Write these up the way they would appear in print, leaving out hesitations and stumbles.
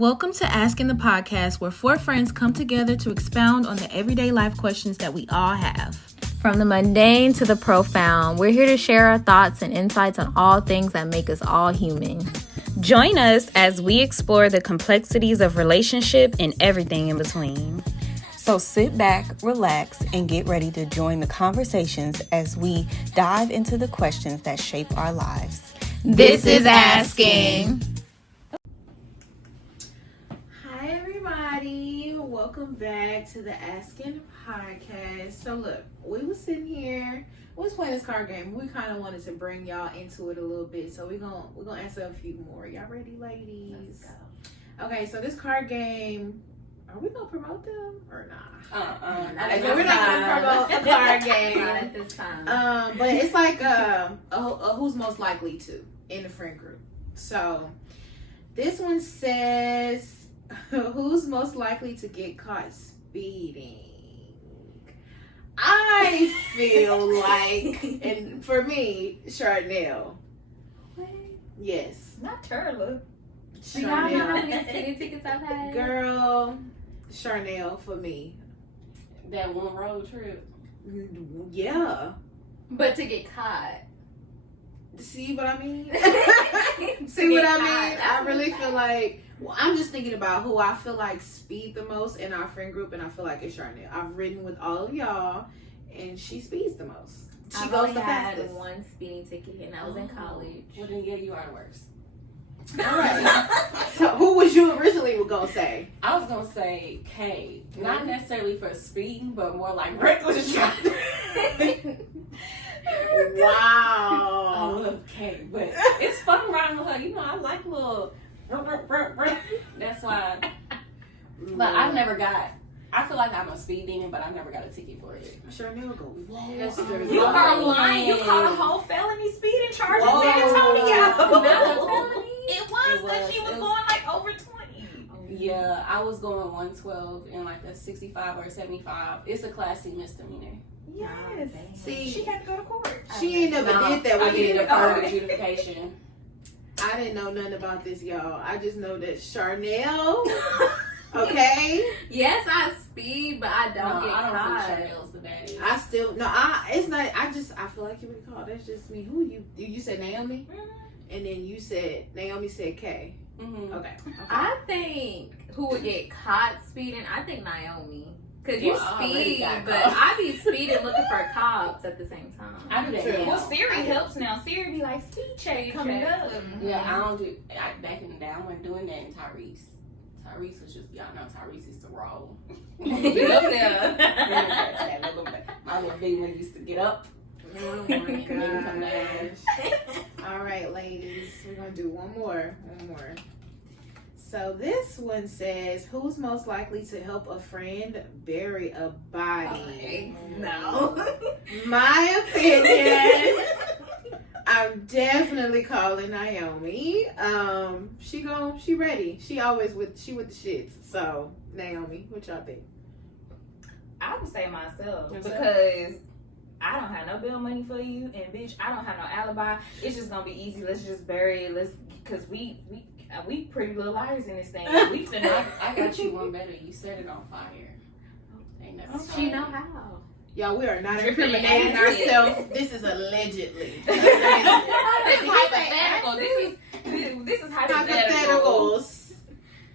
Welcome to ASKN the podcast, where four friends come together to expound on the everyday life questions that we all have. From the mundane to the profound, we're here to share our thoughts and insights on all things that make us all human. Join us as we explore the complexities of relationship and everything in between. So sit back, relax, and get ready to join the conversations as we dive into the questions that shape our lives. This is ASKN. Hi, everybody. Welcome back to the ASKN podcast. So, look, we was sitting here. We was playing this card game. We kind of wanted to bring y'all into it a little bit. So, we're gonna answer a few more. Y'all ready, ladies? Let's go. Okay, so this card game, are we gonna promote them or not? We're not gonna promote a card game. Not at this time. But it's like a who's most likely to in the friend group. So this one says, who's most likely to get caught speeding? I feel like, and for me, Charnel. What? Yes. Not Turla. Charnel. Y'all know how many speeding tickets I've had? Girl, Charnel for me. That one road trip. Yeah. But to get caught. See what I mean? See what I mean? I really feel like, well, I'm just thinking about who I feel like speed the most in our friend group, and I feel like it's Charnel. I've ridden with all of y'all, and she speeds the most. She I've goes only the had fastest. one speeding ticket, and I was in college. Well, then yeah, you are the worst. All right. So who was you originally gonna say? I was gonna say Kay, not necessarily for speeding, but more like reckless driving. I Wow. love Kay, but it's fun riding with her. You know, I like little. That's why. But I've never got. I feel like I'm a speed demon, but I never got a ticket for it. Charnel go. That's Whoa. true. You are lying. You caught a whole felony speeding charge in Whoa. San Antonio. Not a felony? It was because she was going like over 20. Yeah, I was going 112 in like a 65 or a 75. It's a Class C misdemeanor. Yes. See, She had to go to court. she ain't never did that I with did you. a deferred adjudication. I didn't know nothing about this, y'all. I just know that Charnel. Okay. Yes, I speed, but I don't get I don't caught. think Chanel's the baddest. I still it's not. I feel like you would call. That's just me. Who you said Naomi, and then you said Naomi said Kay. Mm-hmm. Okay. I think who would get caught speeding? I think Naomi. Cause you Well, I already speed, got but caught. I be speeding looking for cops at the same time. I do that True. now. Well, Siri helps now. Siri be like, speed check coming up. Yeah, I don't do. Back in the day, I wasn't doing that in Tyrese. Tyrese was just, y'all know Tyrese used to roll. Get up there. My little big one used to get up. Oh my and then come down. gosh. All right, ladies, we're gonna do one more. So this one says, who's most likely to help a friend bury a body? No. My opinion, I'm definitely calling Naomi. She ready. She with the shits. So Naomi, what y'all think? I would say myself Yourself? because I don't have no bill money for you, and bitch, I don't have no alibi. It's just gonna be easy. Let's just bury it. Cause we pretty little liars in this thing. We finna. I got you one better. You set it on fire. Ain't never She tried know it. how. Y'all, we are not Dripping incriminating acid. ourselves. This is allegedly. This is hypothetical. This is hypothetical. Hypotheticals.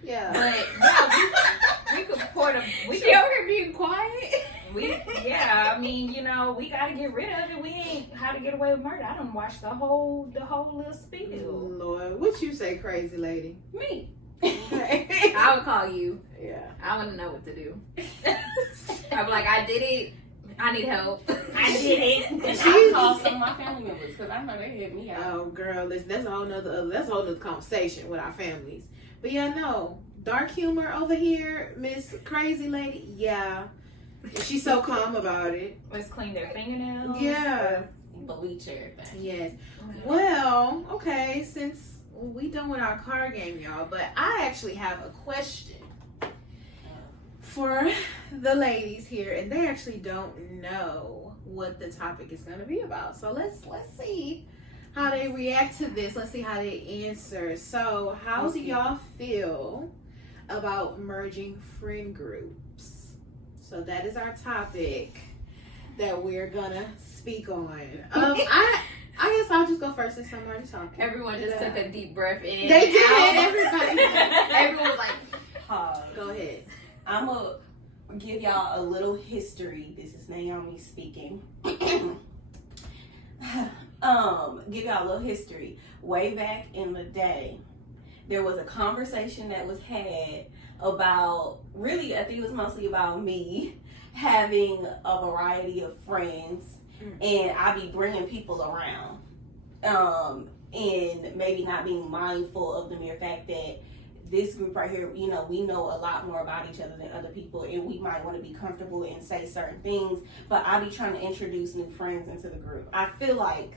Yeah. But yeah, we could pour the. We She could, over here being quiet. I mean, you know, we gotta get rid of it. We ain't how to get away with murder. I done watched the whole little spiel. Lord, what you say, crazy lady? Me. I would call you. Yeah. I wouldn't know what to do. I'd be like, I did it. I need help. I did it. And I called some of my family members because I know they hit me out. Oh, girl, listen, that's a whole nother conversation with our families. But yeah, no, dark humor over here, Miss Crazy Lady. Yeah, she's so calm about it. Let's clean their fingernails. Yeah. Bleach everything. Yes. Well, okay, since we done with our card game, y'all, but I actually have a question for the ladies here, and they actually don't know what the topic is going to be about. So let's see how they react to this. Let's see how they answer. So how do y'all feel about merging friend groups. So that is our topic that we're gonna speak on. I guess I'll just go first since I'm already talking. Everyone just took a deep breath in. They did. Everybody. Everyone was like, Pause. Go ahead. I'm going to give y'all a little history. This is Naomi speaking. Give y'all a little history. Way back in the day, there was a conversation that was had about, really, I think it was mostly about me having a variety of friends, and I be bringing people around, and maybe not being mindful of the mere fact that this group right here, you know, we know a lot more about each other than other people, and we might want to be comfortable and say certain things, but I be trying to introduce new friends into the group. I feel like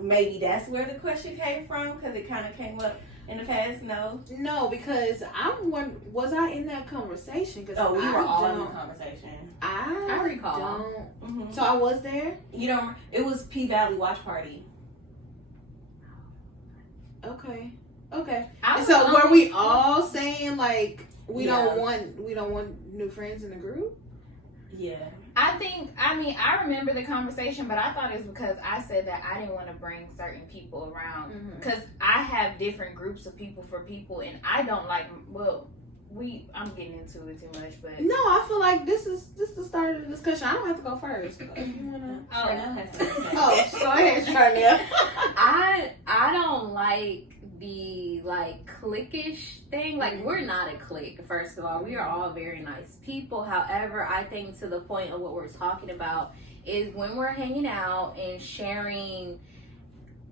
maybe that's where the question came from, because it kind of came up in the past. No, because was I in that conversation? Because we were all in the conversation. I recall. Don't. Mm-hmm. So I was there. You don't? It was P Valley Watch Party. Okay. Okay. I So were we all saying like we Yeah. don't want new friends in the group? Yeah. I remember the conversation, but I thought it was because I said that I didn't want to bring certain people around. Because I have different groups of people for people, and I don't like, I'm getting into it too much, but. No, I feel like this is the start of the discussion. I don't have to go first. If you wanna. Charnel has to say. Oh, go ahead, Charnel. I don't like the cliquish thing. Like, we're not a clique, first of all. We are all very nice people. However, I think to the point of what we're talking about is when we're hanging out and sharing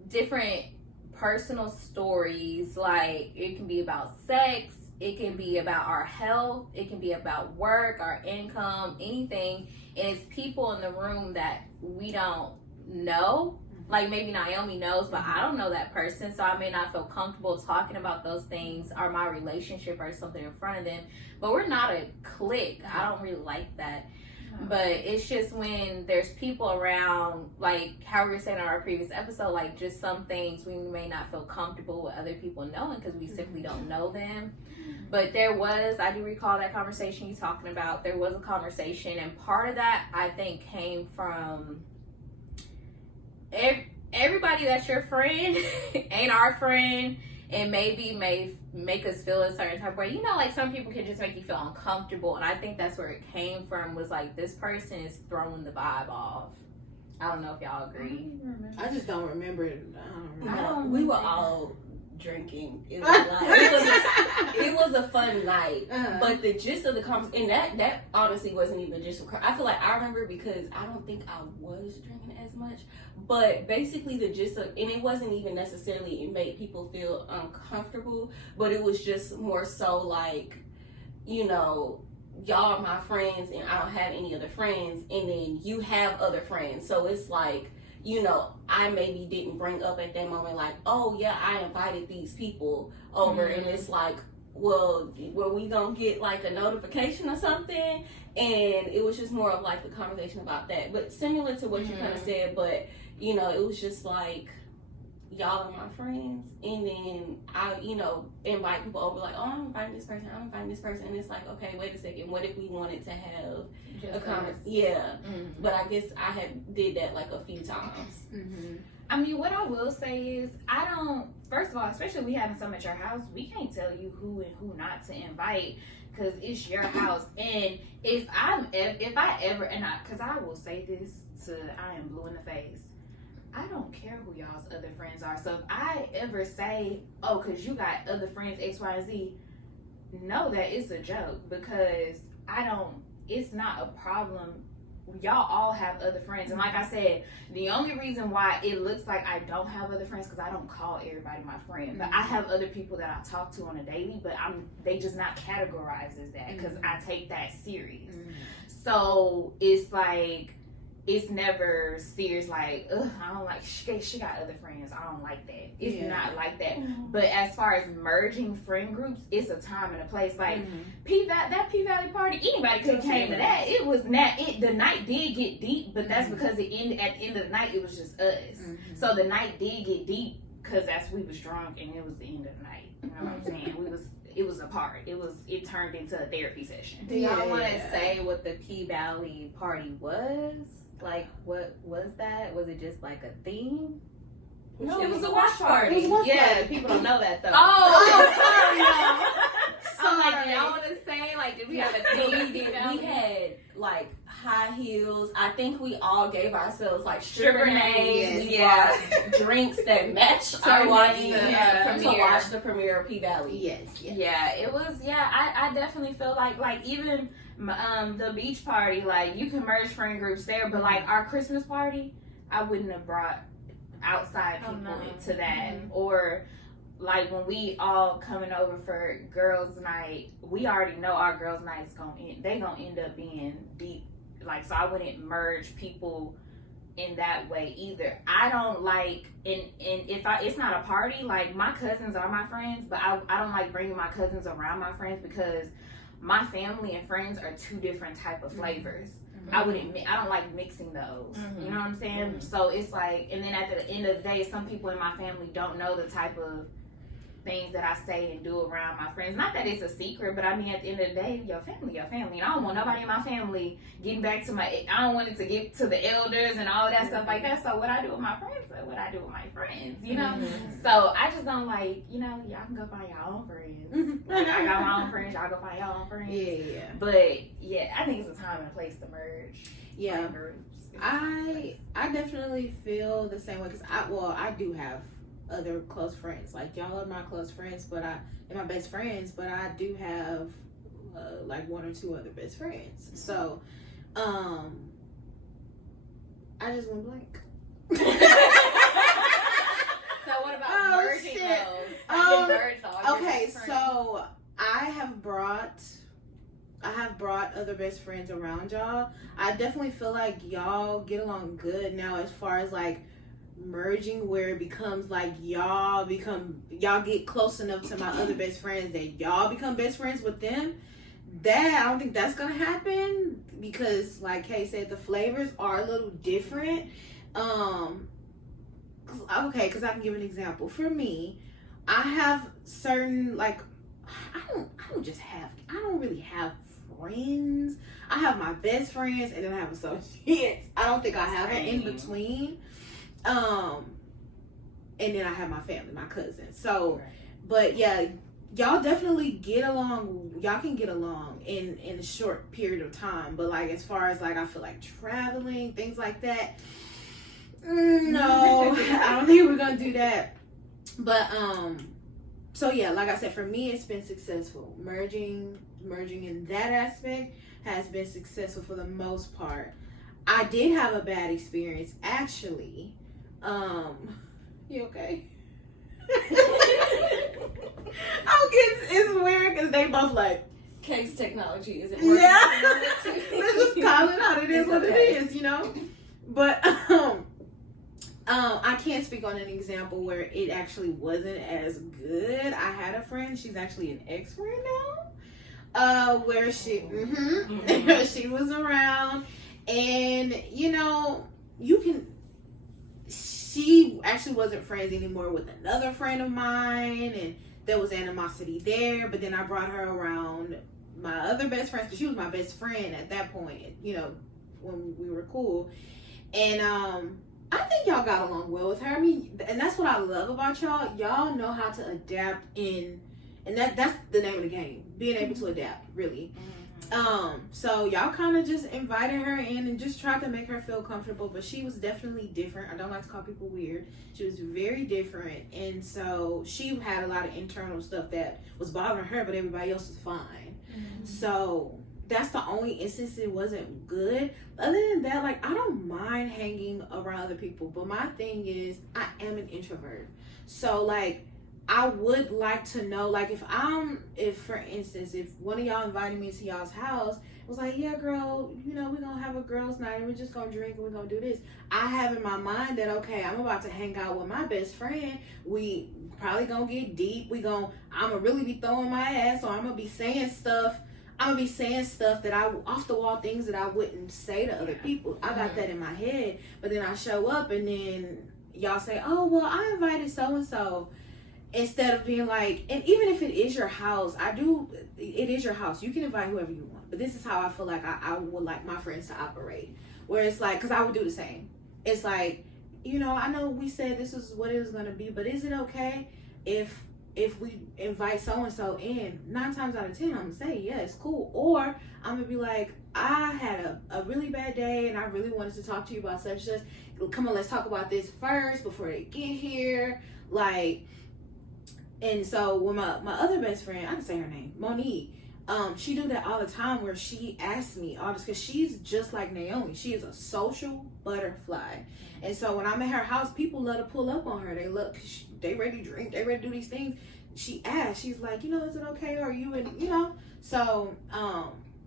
different personal stories, like it can be about sex, it can be about our health, it can be about work, our income, anything, and it's people in the room that we don't know. Like, maybe Naomi knows, but I don't know that person, so I may not feel comfortable talking about those things or my relationship or something in front of them. But we're not a clique. I don't really like that. But it's just when there's people around, like how we were saying on our previous episode, like just some things we may not feel comfortable with other people knowing because we simply don't know them. But I do recall that conversation you talking about. There was a conversation, and part of that I think came from everybody that's your friend ain't our friend, and maybe may make us feel a certain type of way. You know, like some people can just make you feel uncomfortable, and I think that's where it came from, was like this person is throwing the vibe off. I don't know if y'all agree. I just don't remember it. We were all drinking. It was like it was a fun night. But the gist of the conversation, and that honestly wasn't even just. I feel like I remember because I don't think I was drinking as much. But basically the gist of, and it wasn't even necessarily it made people feel uncomfortable, but it was just more so like, you know, y'all are my friends and I don't have any other friends, and then you have other friends. So it's like, you know, I maybe didn't bring up at that moment like, oh yeah, I invited these people over, and it's like, well, were we gonna get like a notification or something? And it was just more of like the conversation about that, but similar to what you kind of said. But you know, it was just like, y'all are my friends, and then I, you know, invite people over like, oh, I'm inviting this person, and it's like, okay, wait a second, what if we wanted to have a conversation? Yeah. But I guess I did that like a few times. I mean, what I will say is, first of all, especially we having some at your house, we can't tell you who and who not to invite, because it's your house. And if I ever, because I will say this I am blue in the face, I don't care who y'all's other friends are. So if I ever say, oh, because you got other friends X, Y, and Z, know that it's a joke, because it's not a problem. Y'all all have other friends. And like I said, the only reason why it looks like I don't have other friends, because I don't call everybody my friend. But I have other people that I talk to on a daily, but they just not categorized as that, because I take that serious. So it's like, it's never serious like, ugh, I don't like, she got other friends, I don't like that. It's not like that. But as far as merging friend groups, it's a time and a place. Like that P Valley party, anybody could have came to that. It was not the night did get deep, but that's because it ended at the end of the night. It was just us. So the night did get deep because we was drunk, and it was the end of the night. You know what I'm saying? it was a part. It turned into a therapy session. Do y'all want to say what the P-Valley party was? Like, what was that? Was it just like a theme? No, it was a watch party. People don't know that though. Sorry, y'all. I'm like, y'all want to say, like, did we have a theme? We had like high heels. I think we all gave ourselves like stripper names. We bought drinks that matched our watching to watch the premiere of P-Valley. Yes. Yeah, it was. Yeah, I definitely feel like even the beach party, like you can merge friend groups there, but like our Christmas party, I wouldn't have brought outside people into that. Or like when we all coming over for girls' night, we already know our girls' night is gonna end up being deep. Like, so I wouldn't merge people in that way either. I don't like, and it's not a party, like my cousins are my friends, but I don't like bringing my cousins around my friends because my family and friends are two different type of flavors. I don't like mixing those. You know what I'm saying? So it's like, and then at the end of the day, some people in my family don't know the type of things that I say and do around my friends. Not that it's a secret, but I mean, at the end of the day, your family. And I don't want nobody in my family getting back to I don't want it to get to the elders and all that stuff like that. So what I do with my friends, what I do with my friends, you know? So I just don't like, y'all can go find your own friends. Like, I got my own friends, y'all go find your own friends. Yeah. But yeah, I think it's a time and place to merge. Yeah. Groups. I definitely feel the same way because I do have other close friends. Like, y'all are my close friends, and my best friends, but I do have like one or two other best friends. So I just went blank. So what about merging those? Okay, so I have brought other best friends around y'all. I definitely feel like y'all get along good now. As far as like merging, where it becomes like y'all get close enough to my other best friends that y'all become best friends with them, that I don't think that's gonna happen because, like Kay said, the flavors are a little different. Because I can give an example. For me, I have certain, like, I don't really have friends. I have my best friends and then I have associates. I don't think I have it in between. And then I have my family, my cousins. So, but yeah, y'all definitely get along. Y'all can get along in a short period of time. But like, as far as like, I feel like traveling, things like that, no, I don't think we're gonna do that. But so yeah, like I said, for me, it's been successful. Merging in that aspect has been successful for the most part. I did have a bad experience actually. You okay? It's weird because they both like, Case technology isn't working. yeah. Let's just call it out. It is what it is, But I can't speak on an example where it actually wasn't as good. I had a friend, she's actually an ex-friend now, where she she was around, and she actually wasn't friends anymore with another friend of mine, and there was animosity there. But then I brought her around my other best friends because she was my best friend at that point, when we were cool. And I think y'all got along well with her. I mean, and that's what I love about y'all. Y'all know how to adapt and that's the name of the game, being able to adapt, really. So y'all kind of just invited her in and just tried to make her feel comfortable, but she was definitely different. I don't like to call people weird. She was very different, and so she had a lot of internal stuff that was bothering her, but everybody else was fine. So that's the only instance it wasn't good. Other than that, like, I don't mind hanging around other people, but my thing is I am an introvert. So like, I would like to know, like, if for instance, if one of y'all invited me to y'all's house, it was like, yeah, girl, we're gonna have a girls' night and we're just gonna drink and we're gonna do this. I have in my mind that, okay, I'm about to hang out with my best friend. We probably gonna get deep. I'm gonna really be throwing my ass, or I'm gonna be saying stuff that off the wall things that I wouldn't say to other people. I got that in my head, but then I show up and then y'all say, oh, well, I invited so-and-so. instead of being like, and even if it is your house, it is your house. You can invite whoever you want. But this is how I feel like I would like my friends to operate. Where it's like, because I would do the same. It's like, you know, I know we said this is what it was going to be, but is it okay if we invite so-and-so in? 9 times out of 10, I'm going to say, yeah, it's cool. Or I'm going to be like, I had a really bad day and I really wanted to talk to you about such and such. Come on, let's talk about this first before they get here. Like, and so when my other best friend, I can say her name, Monique, she do that all the time where she asks me all this, because she's just like Naomi. She is a social butterfly. And so when I'm at her house, people love to pull up on her. They look, they ready to drink, they ready to do these things. She asks, she's like, you know, is it okay? Are you, and you know, so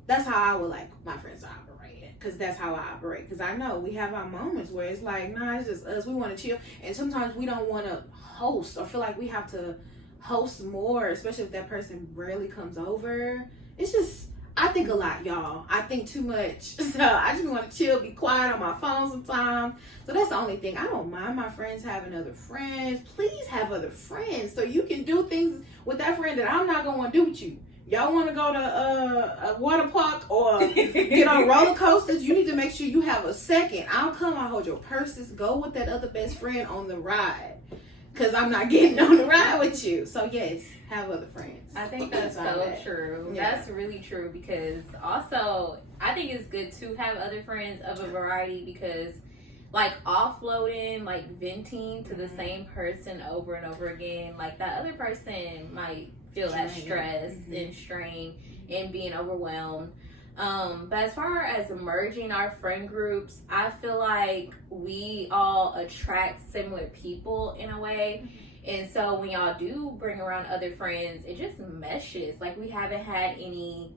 that's how I would like my friends to operate, because that's how I operate. Because I know we have our moments where it's like, nah, it's just us, we want to chill. And sometimes we don't want to host or feel like we have to host more, especially if that person rarely comes over. It's just, I think a lot, y'all. I think too much. So I just want to chill, be quiet on my phone sometimes. So that's the only thing. I don't mind my friends having other friends. Please have other friends so you can do things with that friend that I'm not going to do with you. Y'all want to go to a water park or get on roller coasters, you need to make sure you have a second. I'll come, I'll hold your purses, go with that other best friend on the ride. Because I'm not getting on the ride with you. So yes, have other friends. I think that's so true. Yeah. That's really true, because also I think it's good to have other friends of a variety, because like offloading, like venting to the same person over and over again, like that other person might feel that stress and strain and being overwhelmed. But as far as merging our friend groups, I feel like we all attract similar people in a way. And so when y'all do bring around other friends, it just meshes. Like, we haven't had any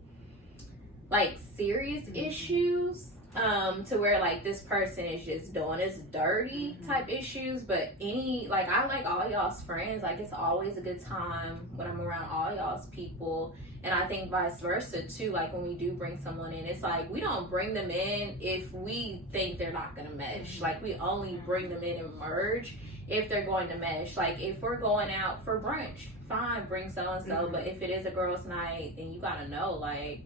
like serious issues to where like this person is just doing this dirty type issues. But any, like, I like all y'all's friends. Like, it's always a good time when I'm around all y'all's people. And I think vice versa too. Like, when we do bring someone in, it's like we don't bring them in if we think they're not gonna mesh. Like, we only bring them in and merge if they're going to mesh. Like, if we're going out for brunch, fine, bring so-and-so. But if it is a girls' night, then you gotta know, like,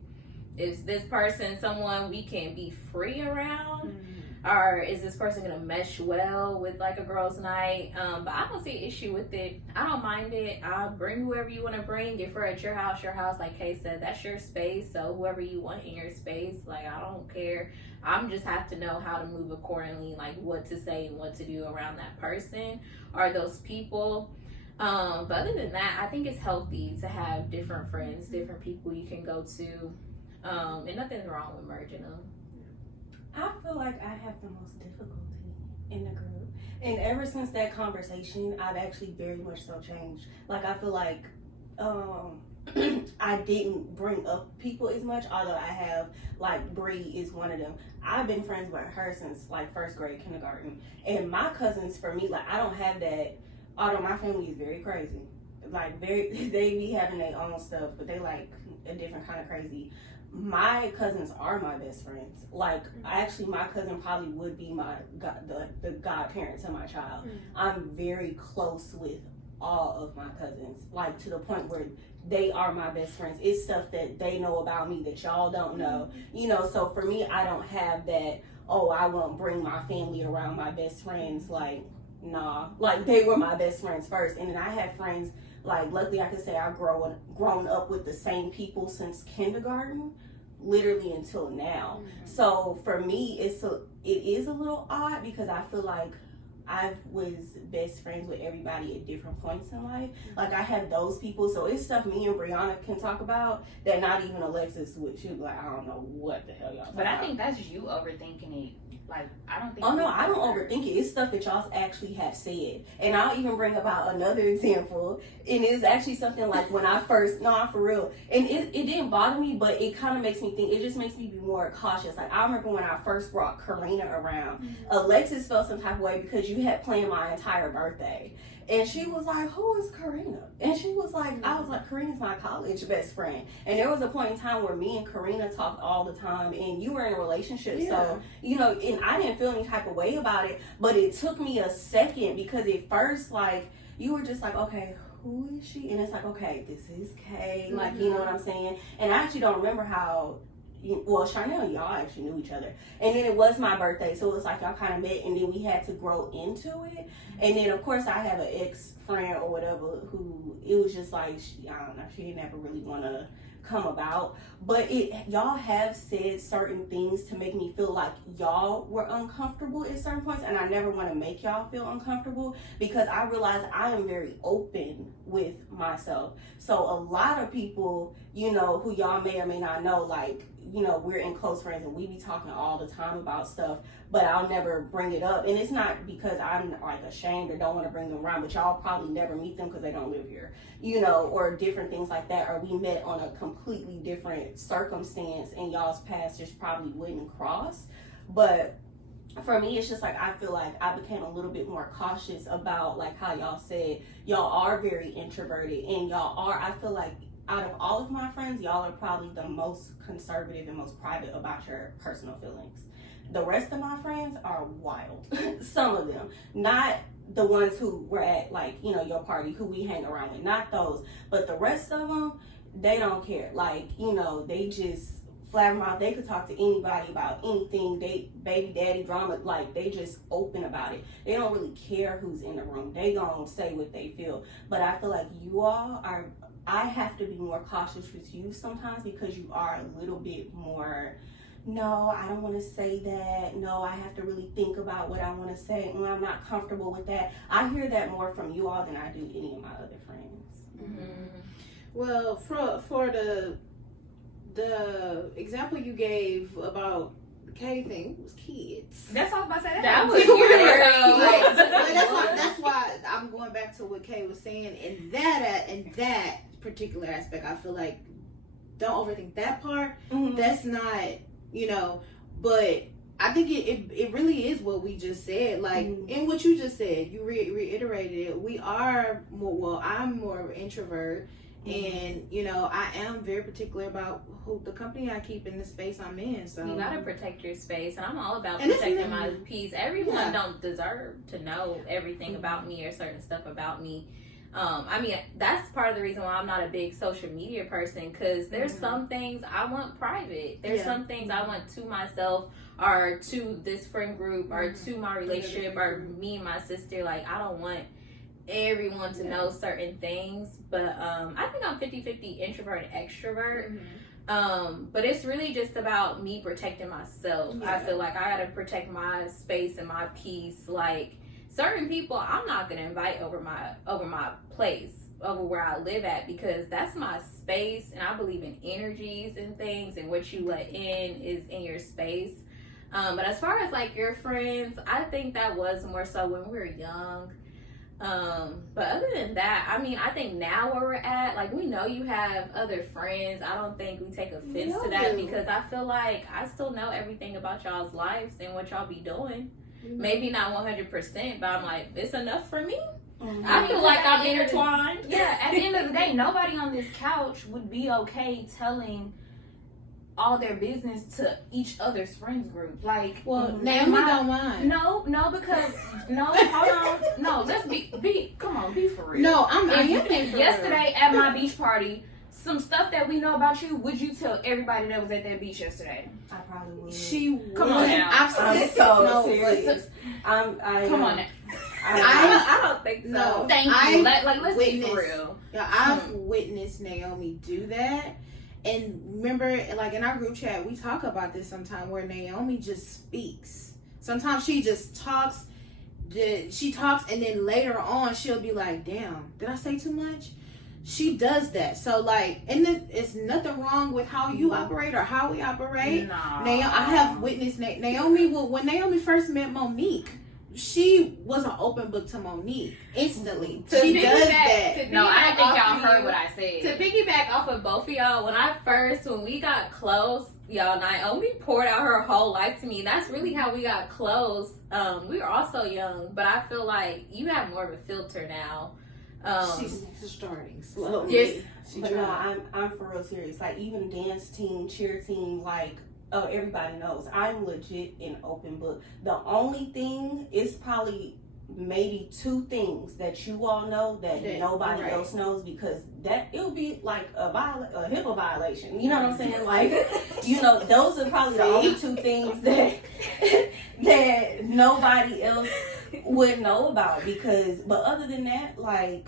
is this person someone we can be free around? Or is this person gonna mesh well with like a girls' night? But I don't see an issue with it. I don't mind it. I'll bring whoever you want to bring. If we're at your house, like Kay said, that's your space. So whoever you want in your space, like, I don't care. I'm just have to know how to move accordingly, like what to say and what to do around that person or those people. But other than that, I think it's healthy to have different friends, different people you can go to, and nothing's wrong with merging them. I feel like I have the most difficulty in the group. And ever since that conversation, I've actually very much so changed. Like, I feel like I didn't bring up people as much, although I have, like, Bree is one of them. I've been friends with her since, like, first grade, kindergarten. And my cousins, for me, like, I don't have that, although my family is very crazy. Like, they be having their own stuff, but they, like, a different kind of crazy. My cousins are my best friends. Like, actually, my cousin probably would be the godparent to my child. I'm very close with all of my cousins, like, to the point where they are my best friends. It's stuff that they know about me that y'all don't know, you know. So for me, I don't have that, oh, I won't bring my family around my best friends. Like, nah, like, they were my best friends first. And then I have friends, like, luckily I can say I've grown up with the same people since kindergarten, literally until now. So for me, it is a little odd, because I feel like I was best friends with everybody at different points in life. Like, I have those people, so it's stuff me and Brianna can talk about that not even Alexis would. She'd be like, I don't know what the hell y'all talking about. But I think that's you overthinking it. Like, I don't think. Oh no, I don't overthink it. It's stuff that y'all actually have said. And I'll even bring about another example. And it's actually something like when I first, no, for real. And it didn't bother me, but it kind of makes me think, it just makes me be more cautious. Like, I remember when I first brought Karina around, Alexis felt some type of way because you had planned my entire birthday. And she was like, who is Karina? And she was like, I was like, Karina's my college best friend. And there was a point in time where me and Karina talked all the time, and you were in a relationship. Yeah. So, you know, and I didn't feel any type of way about it, but it took me a second, because at first, like, you were just like, okay, who is she? And it's like, okay, this is Kay. Like, you know what I'm saying? And I actually don't remember how, well, Charnel and y'all actually knew each other. And then it was my birthday, so it was like y'all kind of met, and then we had to grow into it. And then, of course, I have an ex-friend or whatever who, it was just like, I don't know, she didn't ever really want to come about. But y'all have said certain things to make me feel like y'all were uncomfortable at certain points, and I never want to make y'all feel uncomfortable, because I realize I am very open with myself. So a lot of people, you know, who y'all may or may not know, like, you know, we're in close friends and we be talking all the time about stuff, but I'll never bring it up. And it's not because I'm like ashamed or don't want to bring them around, but y'all probably never meet them because they don't live here, you know, or different things like that. Or we met on a completely different circumstance and y'all's paths just probably wouldn't cross. But for me, it's just like, I feel like I became a little bit more cautious about, like how y'all said, y'all are very introverted, and y'all are, I feel like, out of all of my friends, y'all are probably the most conservative and most private about your personal feelings. The rest of my friends are wild. Some of them. Not the ones who were at, like, you know, your party, who we hang around with. Not those. But the rest of them, they don't care. Like, you know, they just flabbermouth. They could talk to anybody about anything. They baby daddy drama, like, they just open about it. They don't really care who's in the room. They gonna say what they feel. But I feel like you all are, I have to be more cautious with you sometimes, because you are a little bit more, no, I don't want to say that. No, I have to really think about what I want to say. I'm not comfortable with that. I hear that more from you all than I do any of my other friends. Well, for the example you gave about the K thing, was kids. That's all I was about to say. That was But that's why I'm going back to what Kay was saying. In that particular aspect, I feel like, don't overthink that part. That's not, you know, but I think it really is what we just said. Like, in what you just said, you reiterated it. We are more, well, I'm more of an introvert. And, you know, I am very particular about the company I keep in the space I'm in. So you gotta protect your space, and I'm all about protecting my peace. Everyone don't deserve to know everything about me or certain stuff about me. I mean, that's part of the reason why I'm not a big social media person, because there's some things I want private. There's some things I want to myself, or to this friend group, or to my relationship, or me and my sister. Like, I don't want everyone to know certain things. But I think I'm 50-50 introvert and extrovert. But it's really just about me protecting myself. I feel like I gotta protect my space and my peace. Like, certain people I'm not gonna invite over my place, over where I live at, because that's my space, and I believe in energies and things, and what you let in is in your space. But as far as like your friends, I think that was more so when we were young. But other than that, I mean, I think now where we're at, like, we know you have other friends. I don't think we take offense to that, because I feel like I still know everything about y'all's lives and what y'all be doing. Maybe not 100%, but I'm like, it's enough for me. I feel like I'm intertwined. At the end of the day, nobody on this couch would be okay telling all their business to each other's friends group. Like, Naomi don't mind. No, because hold on. No, let's be come on, be for real. No, yesterday at my beach party, some stuff that we know about you, would you tell everybody that was at that beach yesterday? I probably would. Come on now. I'm so serious. Come on now. I don't think so. No, thank you. Let's be for real. Yeah, I've witnessed Naomi do that. And remember, like, in our group chat, we talk about this sometime, where Naomi just speaks. Sometimes she just talks. She talks, and then later on, she'll be like, damn, did I say too much? She does that. So, like, and it's nothing wrong with how you operate or how we operate. I have witnessed Naomi, when Naomi first met Monique, she was an open book to Monique instantly. She does that. No, I don't think y'all heard what I said. To piggyback off of both of y'all, when we got close, y'all, Naomi poured out her whole life to me. That's really how we got close. We were also young, but I feel like you have more of a filter now. She's starting slowly. Yes. But no, I'm for real serious. Like, even dance team, cheer team, like, everybody knows I'm legit an open book. The only thing is probably maybe 2 things that you all know that nobody right. else knows, because that it'll be like a HIPAA violation. You know what I'm saying? Like, you know, those are probably the only 2 things that that nobody else would know about. Because, but other than that, like,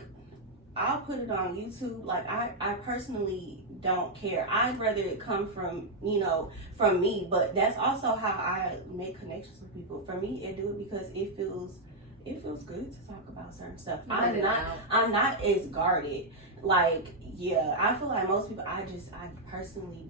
I'll put it on YouTube. Like, I personally don't care. I'd rather it come from, you know, from me. But that's also how I make connections with people. For me, I do it because it feels good to talk about certain stuff. I'm not as guarded. Like, yeah, I feel like most people, I personally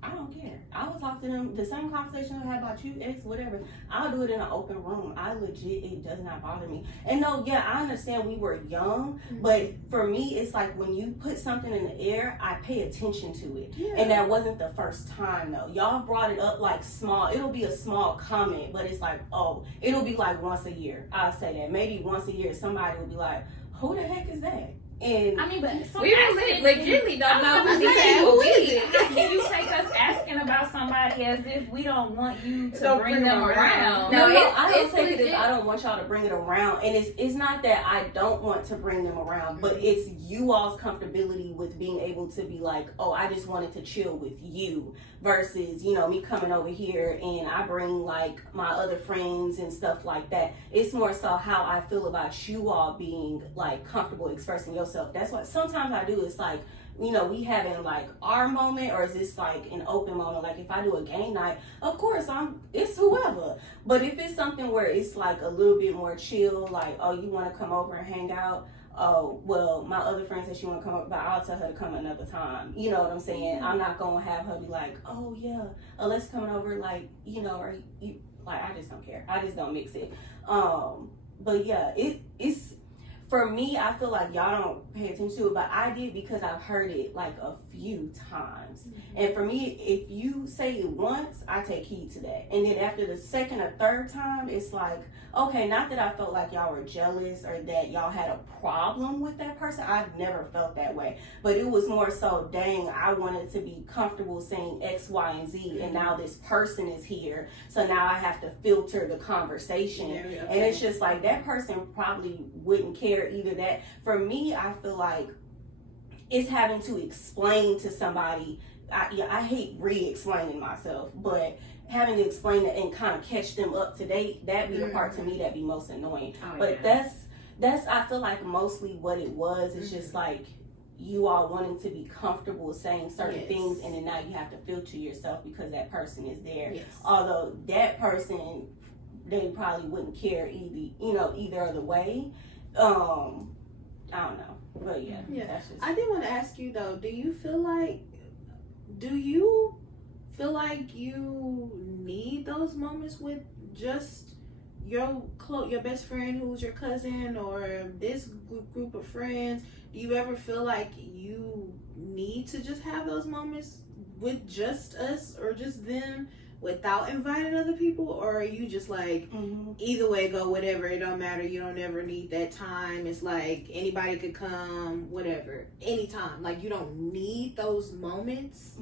I don't care. I will talk to them the same conversation I had about you, ex, whatever. I'll do it in an open room. It does not bother me. And no, yeah, I understand we were young, but for me, it's like when you put something in the air, I pay attention to it. Yeah. And that wasn't the first time though. Y'all brought it up like small. It'll be a small comment, but it's like, oh, it'll be like once a year. I'll say that. Maybe once a year, somebody will be like, who the heck is that? And I mean, but We legitimately don't know who who is it. How can you take us asking about somebody as if we don't want you to bring them around? No, I don't take it as I don't want y'all to bring it around. And it's not that I don't want to bring them around, but it's you all's comfortability with being able to be like, oh, I just wanted to chill with you, versus, you know, me coming over here and I bring like my other friends and stuff like that. It's more so how I feel about you all being like comfortable expressing yourself. That's what sometimes I do. It's like, you know, we having like our moment, or is this like an open moment? Like if I do a game night, of course it's whoever. But if it's something where it's like a little bit more chill, like, oh, you want to come over and hang out? Oh, well, my other friend said she want to come up, but I'll tell her to come another time. You know what I'm saying? I'm not going to have her be like, oh, yeah, let's coming over, like, you know, or you, like, I just don't care. I just don't mix it. But yeah, it's, for me, I feel like y'all don't pay attention to it, but I did because I've heard it like a few times. And for me, if you say it once, I take heed to that. And then after the second or third time, it's like, okay, not that I felt like y'all were jealous or that y'all had a problem with that person. I've never felt that way. But it was more so, dang, I wanted to be comfortable saying X, Y, and Z, and now this person is here. So now I have to filter the conversation. Yeah, okay. And it's just like, that person probably wouldn't care either. That for me, I feel like it's having to explain to somebody. I hate re-explaining myself, but having to explain it and kind of catch them up to date, that'd be the part to me that'd be most annoying. But that's I feel like mostly what it was. It's just like you all wanting to be comfortable saying certain things, and then now you have to filter yourself because that person is there. Although that person, they probably wouldn't care either other way. I don't know, but yeah. That's just... I did want to ask you though, do you feel like you need those moments with just your best friend who's your cousin, or this group of friends? Do you ever feel like you need to just have those moments with just us or just them without inviting other people? Or are you just like, either way go, whatever, it don't matter, you don't ever need that time, it's like anybody could come, whatever, anytime, like you don't need those moments?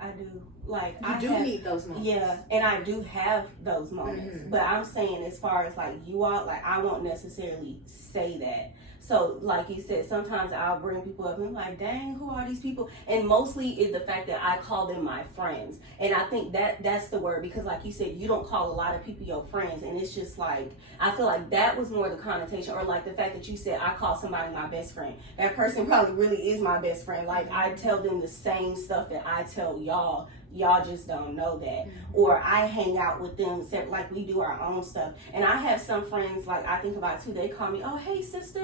I do. Like I do need those moments. Yeah, and I do have those moments. But I'm saying, as far as like you all, like I won't necessarily say that. So like you said, sometimes I'll bring people up and I'm like, dang, who are these people? And mostly is the fact that I call them my friends. And I think that's the word, because like you said, you don't call a lot of people your friends. And it's just like, I feel like that was more the connotation, or like the fact that you said I call somebody my best friend. That person probably really is my best friend. Like I tell them the same stuff that I tell y'all. Y'all just don't know that. Or I hang out with them, like we do our own stuff. And I have some friends, like I think about too, they call me, oh, hey sister.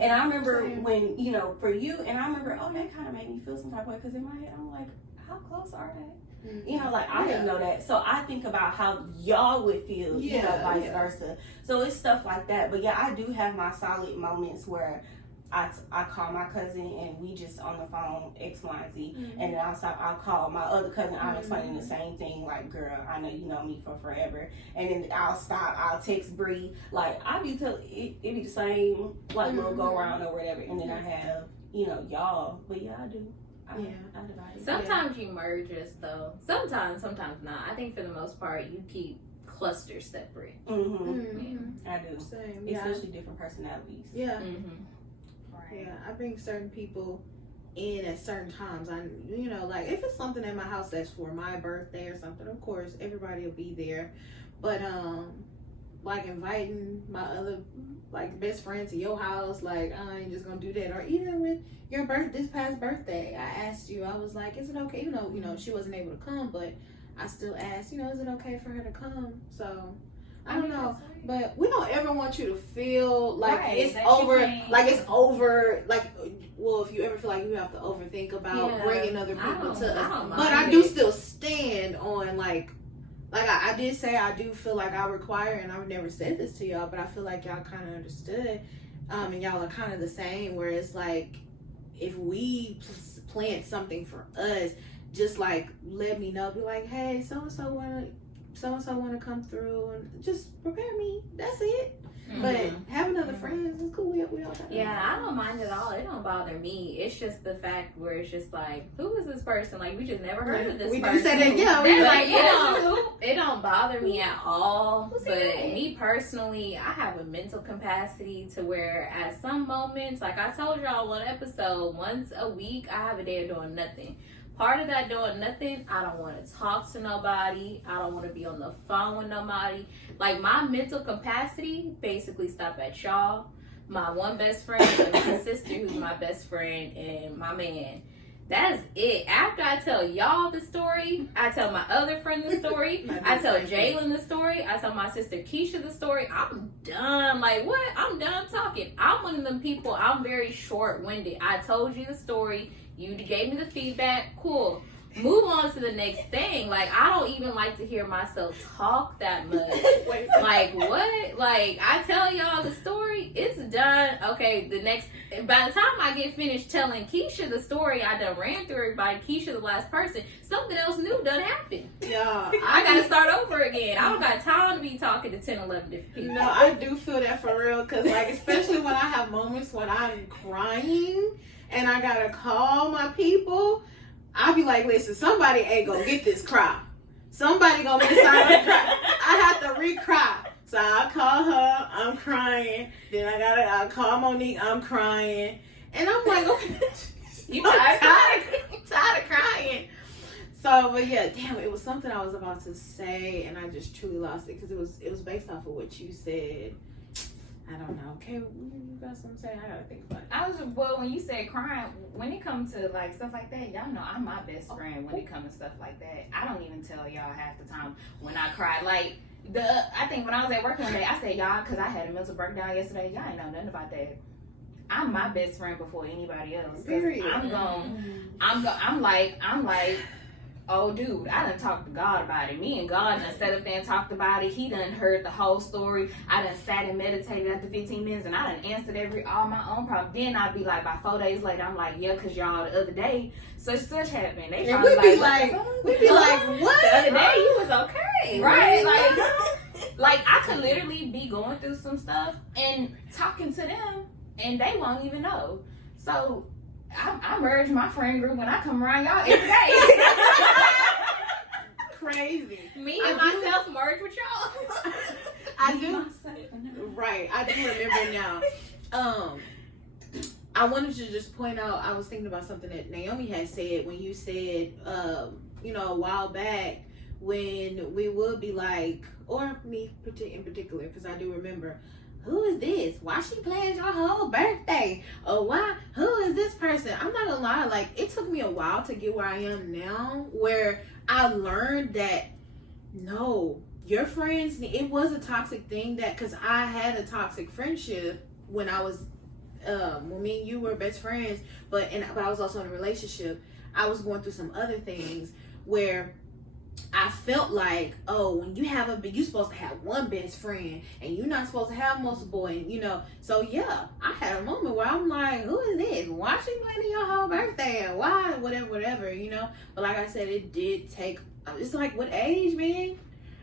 And I remember when, you know, for you, and I remember, oh, that kind of made me feel some type of way, because in my head, I'm like, how close are they? You know, like I didn't know that. So I think about how y'all would feel, you know, vice versa. So it's stuff like that. But yeah, I do have my solid moments where I call my cousin and we just on the phone X, Y, and Z. And then I'll call my other cousin. I'm explaining the same thing. Like, girl, I know you know me for forever. And then I'll text Bree. Like, it be the same, like, little go around or whatever. And then I have, you know, y'all. But yeah, I do. I divide it. Sometimes you merge us though. Sometimes not. I think for the most part you keep clusters separate. I do. Same. Especially different personalities. Yeah. Right. Yeah, I bring certain people in at certain times. Like if it's something at my house that's for my birthday or something, of course everybody will be there. But like inviting my other like best friend to your house, like I ain't just gonna do that. Or even with your this past birthday, I asked you, I was like, is it okay? Even though she wasn't able to come, but I still asked, is it okay for her to come? So I don't know, but we don't ever want you to feel like it's over, well, if you ever feel like you have to overthink about bringing other people to us. But I do still stand on like I did say I do feel like I require, and I've never said this to y'all, but I feel like y'all kind of understood, and y'all are kind of the same, where it's like, if we plant something for us, just like let me know, be like, hey, so-and-so wanna come through, and just prepare me, that's it. But having other friends is cool. We all got I don't mind at all. It don't bother me. It's just the fact where it's just like, who is this person? Like, we just never heard of this person. We do say that, yeah. They're like, it don't bother me at all. But me personally, I have a mental capacity to where at some moments, like I told y'all one episode, once a week, I have a day of doing nothing. Part of that doing nothing, I don't want to talk to nobody. I don't want to be on the phone with nobody. Like, my mental capacity basically stop at y'all, my one best friend, and my sister who's my best friend, and my man. That is it. After I tell y'all the story, I tell my other friend the story, I tell Jalen the story, I tell my sister Keisha the story, I'm done. Like, what? I'm done talking. I'm one of them people, I'm very short-winded. I told you the story. You gave me the feedback. Cool. Move on to the next thing. Like, I don't even like to hear myself talk that much. Like, what? Like, I tell y'all the story. It's done. Okay, by the time I get finished telling Keisha the story, I done ran through everybody. Keisha, the last person. Something else new done happened. Yeah. I gotta start over again. I don't got time to be talking to 10, 11 different people. No, I do feel that for real. Because, like, especially when I have moments when I'm crying and I gotta call my people, I'll be like, listen, somebody ain't gonna get this cry. Somebody gonna be decided to cry. I have to re-cry. So I call her, I'm crying. Then I call Monique, I'm crying. And I'm like, okay, You tired? I'm tired of crying. So, but yeah, damn, it was something I was about to say, and I just truly lost it because it was based off of what you said. I don't know. Okay, you got something to say? I gotta think about it. When you said crying, when it comes to like stuff like that, y'all know I'm my best friend when it comes to stuff like that. I don't even tell y'all half the time when I cry. Like, I think when I was at work one day, I said y'all, because I had a mental breakdown yesterday. Y'all ain't know nothing about that. I'm my best friend before anybody else. Period. I'm like, oh dude, I done talked to God about it. Me and God done sat up there and talked about it. He done heard the whole story. I done sat and meditated after 15 minutes, and I done answered all my own problems. Then I'd be like, by 4 days later, I'm like, yeah, because y'all the other day such happened. They and we'd be like, what? The other day you was okay, right? Like I could literally be going through some stuff and talking to them, and they won't even know. So I merge my friend group when I come around y'all every day. Crazy. Me and myself merge with y'all. I do. Right. I do remember now. I wanted to just point out, I was thinking about something that Naomi had said when you said, a while back, when we would be like, or me in particular, because I do remember, who is this? Why she plans your whole birthday? Or why? Who is this person? I'm not gonna lie, like, it took me a while to get where I am now, where I learned that, no, your friends, it was a toxic thing, that, because I had a toxic friendship when I was, when me and you were best friends, but I was also in a relationship. I was going through some other things where I felt like, oh, when you have you're supposed to have one best friend, and you're not supposed to have multiple, and so yeah, I had a moment where I'm like, who is this? Why she planning your whole birthday? And why? Whatever, But like I said, it did take, it's like with age, man.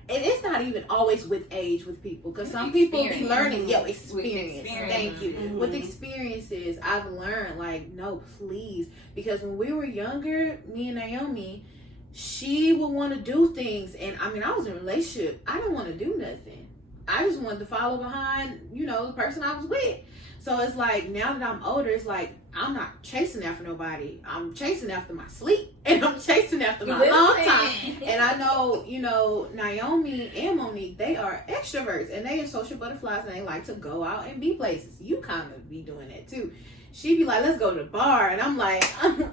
And it's not even always with age with people, because some people be learning, experience. Thank you. Mm-hmm. With experiences, I've learned, like, no, please. Because when we were younger, me and Naomi, she would want to do things. And I mean, I was in a relationship. I didn't want to do nothing. I just wanted to follow behind, the person I was with. So it's like, now that I'm older, it's like, I'm not chasing after nobody. I'm chasing after my sleep. And I'm chasing after my long time. And I know, Naomi and Monique, they are extroverts. And they are social butterflies. And they like to go out and be places. You kind of be doing that too. She'd be like, let's go to the bar. And I'm like, I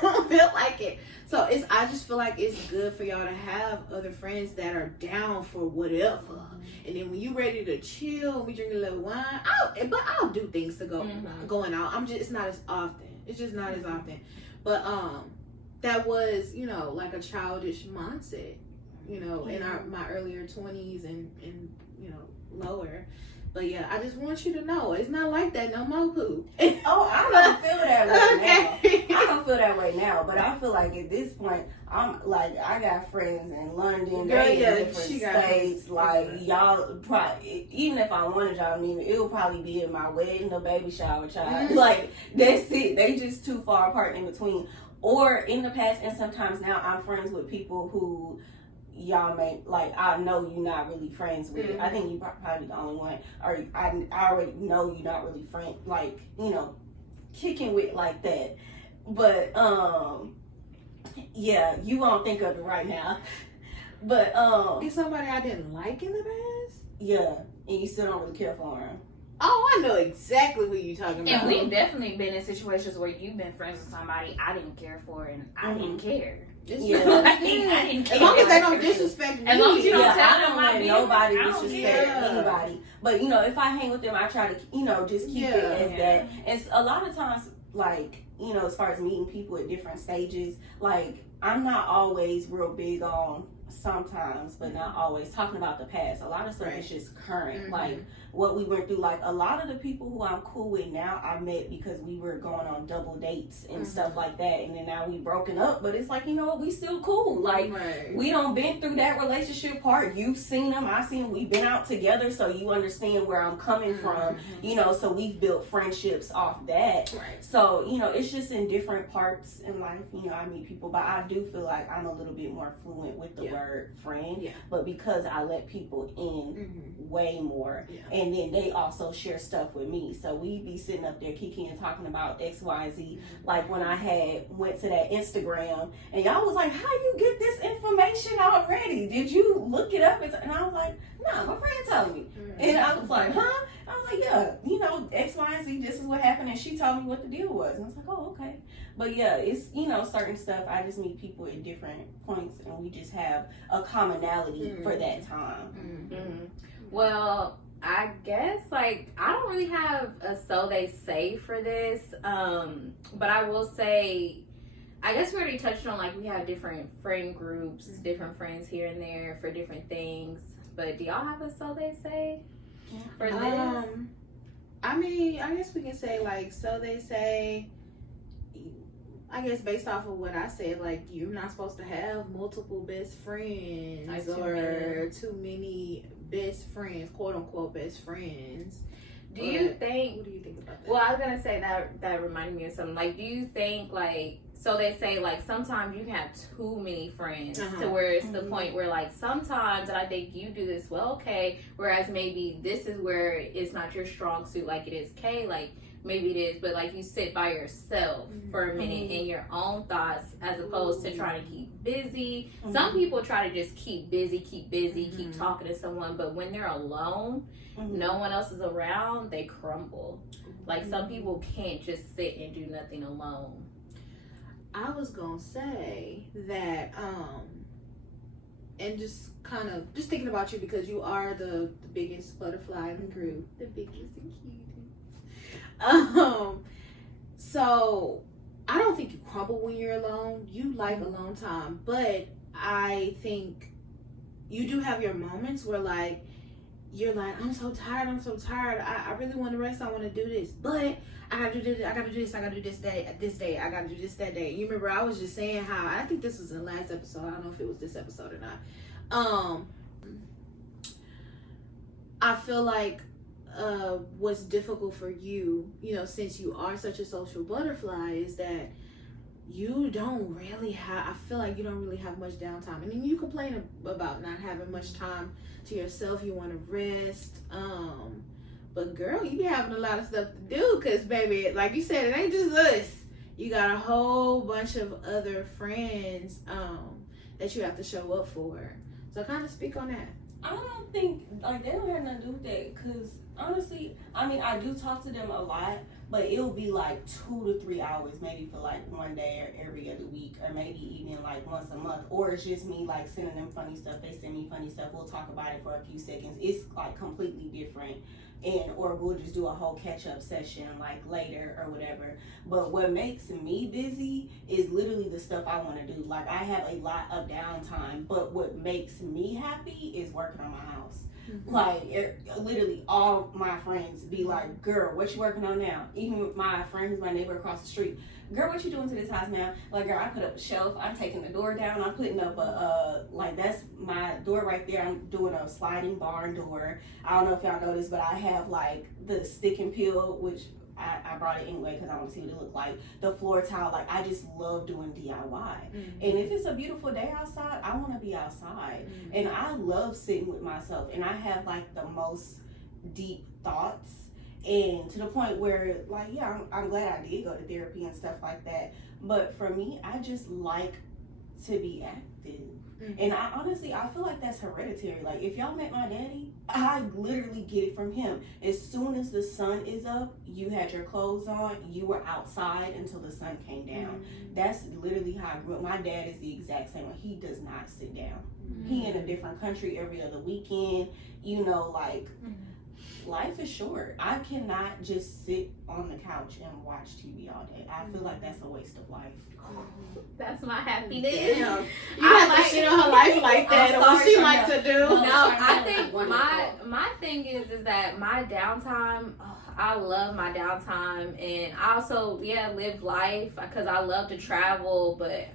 don't feel like it. So I just feel like it's good for y'all to have other friends that are down for whatever. And then when you ready to chill, we drink a little wine. I'll do things to going out. It's not as often. It's just not as often. But that was, like a childish mindset, in my earlier 20s and lower. But yeah, I just want you to know it's not like that no more, Pooh. Oh, I don't feel that way now. I don't feel that way now, but I feel like at this point, I'm like, I got friends in London, they in different states. Like y'all, probably, even if I wanted y'all to meet me, it will probably be in my wedding or baby shower, child. Like that's it. They just too far apart in between. Or in the past, and sometimes now, I'm friends with people who y'all may, like, I know you're not really friends with. I think you probably the only one, or I already know you're not really friend, like, kicking with like that. But yeah, you won't think of it right now. But it's somebody I didn't like in the past. Yeah, and you still don't really care for him. Oh, I know exactly what you're talking about. And we've definitely been in situations where you've been friends with somebody I didn't care for, and I didn't care. Yeah. I didn't care. As long as they don't disrespect me. As long as you don't tell I them don't my let business, nobody I don't disrespect care. anybody. But if I hang with them, I try to just keep it as that. And a lot of times, like, as far as meeting people at different stages, like, I'm not always real big on, sometimes, but not always, talking about the past. A lot of stuff is just current, like what we went through. Like a lot of the people who I'm cool with now, I met because we were going on double dates and stuff like that, and then now we broken up, but it's like, we still cool. Like we don't been through that relationship part. You've seen them, I've seen them. We've been out together, so you understand where I'm coming from. So we've built friendships off that. So it's just in different parts in life. I meet people, but I do feel like I'm a little bit more fluent with the word friend, but because I let people in way more, and then they also share stuff with me, so we be sitting up there kicking and talking about XYZ. Like when I went to that Instagram, and y'all was like, how you get this information already? Did you look it up? And I was like, no, my friend told me. And I was like, huh? I was like, yeah, X, Y, and Z, this is what happened, and she told me what the deal was. And I was like, oh, okay. But yeah, it's, certain stuff, I just meet people at different points, and we just have a commonality for that time. Well, I guess, like, I don't really have a so they say for this, but I will say, I guess we already touched on, like, we have different friend groups, different friends here and there for different things, but do y'all have a so they say for this? I mean, I guess we can say, like, so they say, I guess based off of what I said, like, you're not supposed to have multiple best friends or too many best friends, quote unquote best friends. Do you think, what do you think about that? Well, I was gonna say that reminded me of something. Like, do you think, like, so they say, like, sometimes you can have too many friends to where it's the point where, like, sometimes, and I think you do this well, okay, whereas maybe this is where it's not your strong suit like it is Kay, like, maybe it is, but, like, you sit by yourself for a minute in your own thoughts as opposed to trying to keep busy. Some people try to just keep busy, keep talking to someone, but when they're alone, no one else is around, they crumble. Like, some people can't just sit and do nothing alone. I was gonna say that, and just kind of just thinking about you because you are the biggest butterfly in the group, the biggest and cutest. So I don't think you crumble when you're alone. You like alone time, but I think you do have your moments where, like, you're like, I'm so tired. I really want to rest. I want to do this, but I gotta do this. I gotta do this. I gotta do this day. I gotta do this that day. You remember I was just saying how, I think this was in the last episode. I don't know if it was this episode or not. I feel like what's difficult for you, since you are such a social butterfly, is that you don't really have, I feel like you don't really have much downtime. And then you complain about not having much time to yourself. You want to rest. But girl, you be having a lot of stuff to do because, baby, like you said, it ain't just us. You got a whole bunch of other friends that you have to show up for. So kind of speak on that. I don't think, like, they don't have nothing to do with that, because honestly, I mean, I do talk to them a lot, but it'll be like 2 to 3 hours, maybe for like one day or every other week, or maybe even like once a month, or it's just me like sending them funny stuff. They send me funny stuff, we'll talk about it for a few seconds. It's like completely different. And or we'll just do a whole catch-up session like later or whatever. But what makes me busy is literally the stuff I want to do. Like, I have a lot of downtime, but what makes me happy is working on my house. Like, literally all my friends be like, girl, what you working on now? Even my friend who's my neighbor across the street, girl, what you doing to this house now? Like, girl, I put up a shelf, I'm taking the door down, I'm putting up a like, that's my door right there. I'm doing a sliding barn door. I don't know if y'all know this, but I have like the stick and peel, which I brought it anyway because I want to see what it look like. The floor tile, like, I just love doing DIY. And if it's a beautiful day outside, I want to be outside. And I love sitting with myself, and I have like the most deep thoughts, and to the point where, like, yeah, I'm glad I did go to therapy and stuff like that. But for me, I just like to be active. And I honestly, I feel like that's hereditary. Like, if y'all met my daddy, I literally get it from him. As soon as the sun is up, you had your clothes on, you were outside until the sun came down. That's literally how I grew up. My dad is the exact same way. He does not sit down. He in a different country every other weekend. You know, like, life is short. I cannot just sit on the couch and watch TV all day. I feel like that's a waste of life. That's my happiness. Damn. You have to shit on her life like that, or what she like to do. No, I think my thing is that my downtime, I love my downtime, and I also live life because I love to travel, but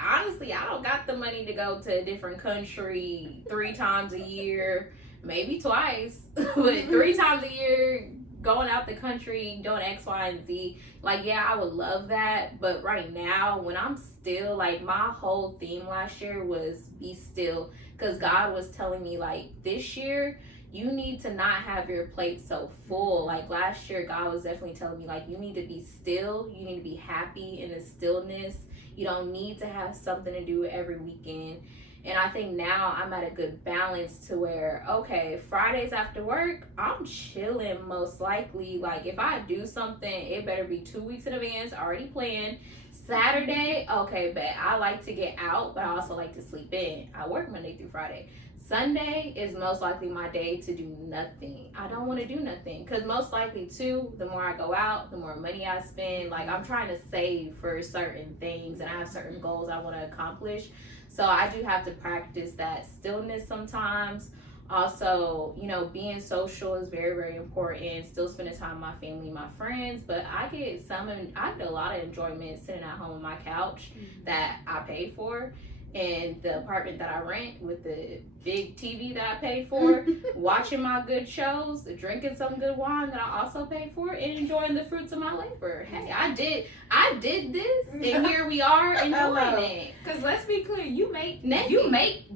honestly, I don't got the money to go to a different country 3 times a year, maybe twice, but 3 times a year, going out the country, doing X, Y, and Z. Like, yeah, I would love that, but right now, when I'm still, like, my whole theme last year was be still, because God was telling me, like, this year, you need to not have your plate so full. Like, last year, God was definitely telling me, like, you need to be still, you need to be happy in the stillness. You don't need to have something to do every weekend. And I think now I'm at a good balance to where, okay, Fridays after work, I'm chilling most likely. Like, if I do something, it better be 2 weeks in advance, already planned. Saturday, okay, but I like to get out, but I also like to sleep in. I work Monday through Friday. Sunday is most likely my day to do nothing. I don't want to do nothing because most likely too, the more I go out, the more money I spend. Like, I'm trying to save for certain things, and I have certain goals I want to accomplish. So I do have to practice that stillness sometimes. Also, you know, being social is very, very important. Still spending time with my family, my friends. But I get a lot of enjoyment sitting at home on my couch that I pay for. And the apartment that I rent with the big TV that I pay for, watching my good shows, drinking some good wine that I also pay for, and enjoying the fruits of my labor. Hey, I did this, and here we are enjoying it. Because let's be clear, you make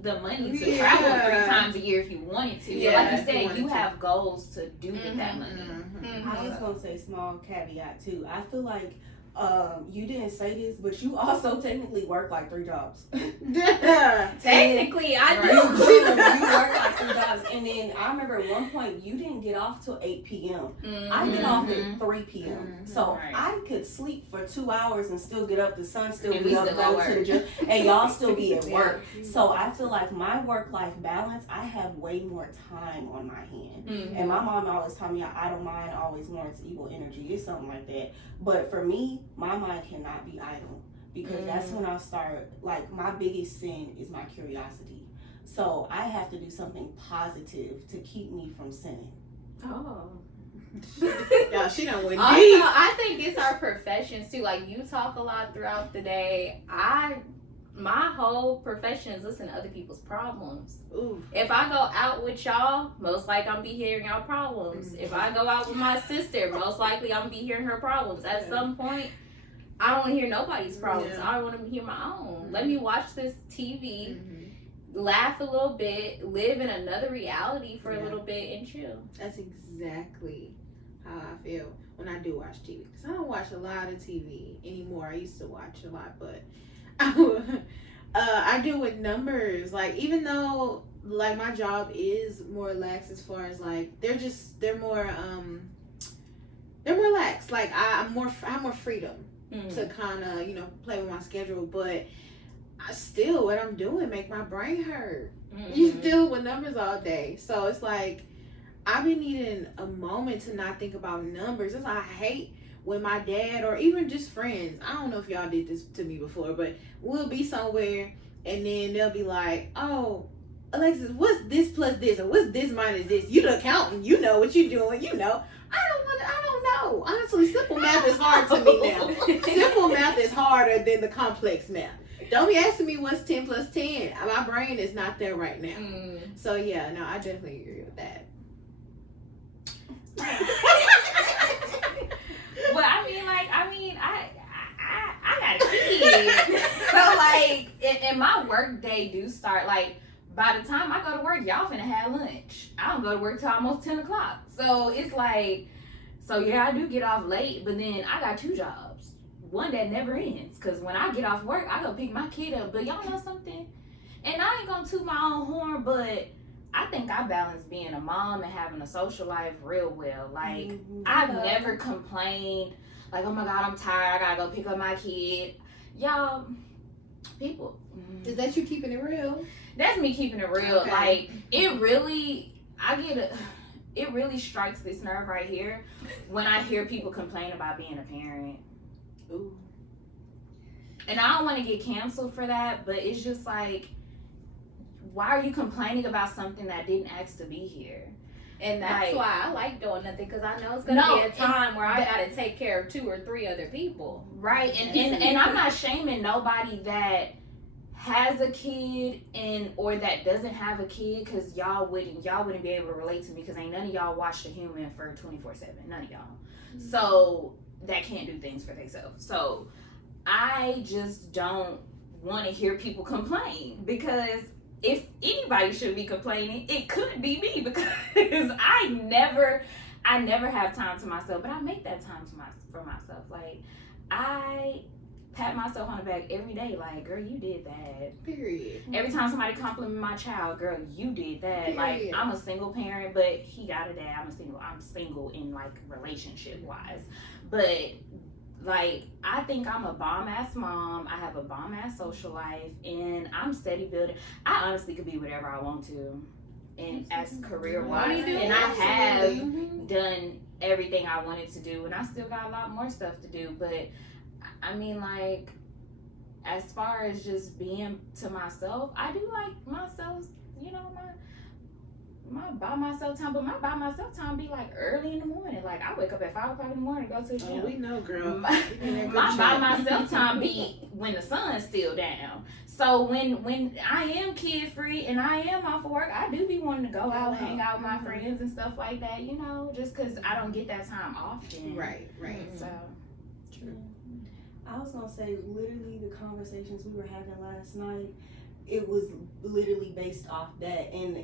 the money to travel 3 times a year if you wanted to. Yeah, like you said, you have goals to do with that money. I was gonna say small caveat too. I feel like you didn't say this, but you also technically work like 3 jobs. Technically, I do. You work like 3 jobs, and then I remember at one point you didn't get off till 8 p.m. I get off at 3 p.m. So I could sleep for 2 hours and still get up. The sun still be up, go to the gym, and y'all still be at work. So I feel like my work-life balance, I have way more time on my hand. And my mom always told me I don't mind always warrants evil energy. It's something like that. But for me, my mind cannot be idle, because that's when I start, like, my biggest sin is my curiosity. So I have to do something positive to keep me from sinning. Oh. Y'all, she done went Also, deep. I think it's our professions too. Like, you talk a lot throughout the day. My whole profession is listening to other people's problems. Ooh. If I go out with y'all, most likely I'm be hearing y'all problems. If I go out with my sister, most likely I'm be hearing her problems. At some point, I don't want to hear nobody's problems. Yeah. I don't want to hear my own. Let me watch this TV, laugh a little bit, live in another reality for a little bit, and chill. That's exactly how I feel when I do watch TV. Because I don't watch a lot of TV anymore. I used to watch a lot, but I do with numbers. Like, even though, like, my job is more relaxed as far as, like, they're more lax. Like, I have more freedom to kind of, you know, play with my schedule, but I still, what I'm doing make my brain hurt. You deal with numbers all day. So it's like, I've been needing a moment to not think about numbers. That's why I hate when my dad, or even just friends, I don't know if y'all did this to me before, but we'll be somewhere and then they'll be like, oh, Alexis, what's this plus this, or what's this minus this? You the accountant, you know what you're doing, you know. I don't know. Honestly, simple math is hard to me now. Simple math is harder than the complex math. Don't be asking me what's 10 plus 10. My brain is not there right now. So yeah, no, I definitely agree with that. Well, I got a kid. So, like, and my work day do start, like, by the time I go to work, y'all finna have lunch. I don't go to work till almost 10 o'clock. So, it's like, so yeah, I do get off late, but then I got 2 jobs. One that never ends. Because when I get off work, I go pick my kid up. But y'all know something? And I ain't gonna toot my own horn, but I think I balance being a mom and having a social life real well. Like, I've never complained, like, oh my God, I'm tired, I gotta go pick up my kid. Y'all, people. Is that you keeping it real? That's me keeping it real. Okay. Like, it really strikes this nerve right here when I hear people complain about being a parent. Ooh. And I don't want to get canceled for that, but it's just like, why are you complaining about something that didn't ask to be here? And that's Like, why I like doing nothing, because I know it's going to be a time where I got to take care of 2 or 3 other people. Right. And I'm not shaming nobody that has a kid or that doesn't have a kid, because y'all wouldn't be able to relate to me, because ain't none of y'all watch the human for 24/7. None of y'all. So that can't do things for themselves. So I just don't want to hear people complain, because if anybody should be complaining, it could be me, because I never have time to myself, but I make that time for myself. Like, I pat myself on the back every day, like, girl, you did that. Period. Every time somebody compliment my child, girl, you did that. Period. Like, I'm a single parent, but he got a dad. I'm single in, like, relationship wise, but like, I think I'm a bomb-ass mom. I have a bomb-ass social life, and I'm steady building. I honestly could be whatever I want to, and as career-wise, and I have done everything I wanted to do, and I still got a lot more stuff to do. But I mean, like, as far as just being to myself, I do like myself. You know, my by myself time, but my by myself time be like early in the morning. Like, I wake up at 5 o'clock in the morning to go to the gym. Oh, we know, girl. My by myself time be when the sun's still down. So when I am kid free and I am off of work, I do be wanting to go out, hang out with my friends and stuff like that. You know, just because I don't get that time often. Right. So True. I was gonna say, literally, the conversations we were having last night, it was literally based off that, and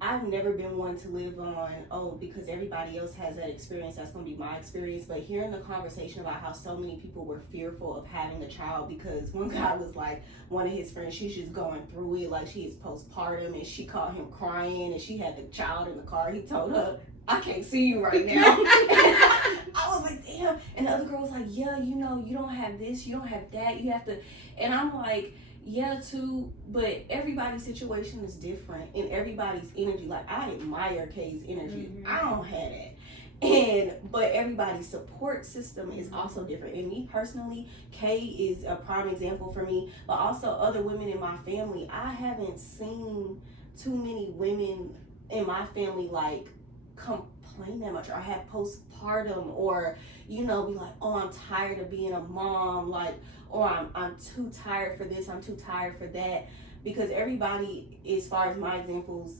I've never been one to live on, because everybody else has that experience, that's going to be my experience. But hearing the conversation about how so many people were fearful of having a child, because one guy was like, one of his friends, she's just going through it, like she is postpartum, and she caught him crying, and she had the child in the car. He told her, I can't see you right now. I was like, damn. And the other girl was like, yeah, you know, you don't have this, you don't have that, you have to. And I'm like, yeah, too, but everybody's situation is different, and everybody's energy. Like, I admire Kay's energy. I don't have that. But everybody's support system is also different. And me personally, Kay is a prime example for me, but also other women in my family. I haven't seen too many women in my family, like, complain that much, or have postpartum, or, you know, be like, oh, I'm tired of being a mom, like, or I'm too tired for this, I'm too tired for that. Because everybody, as far as my examples,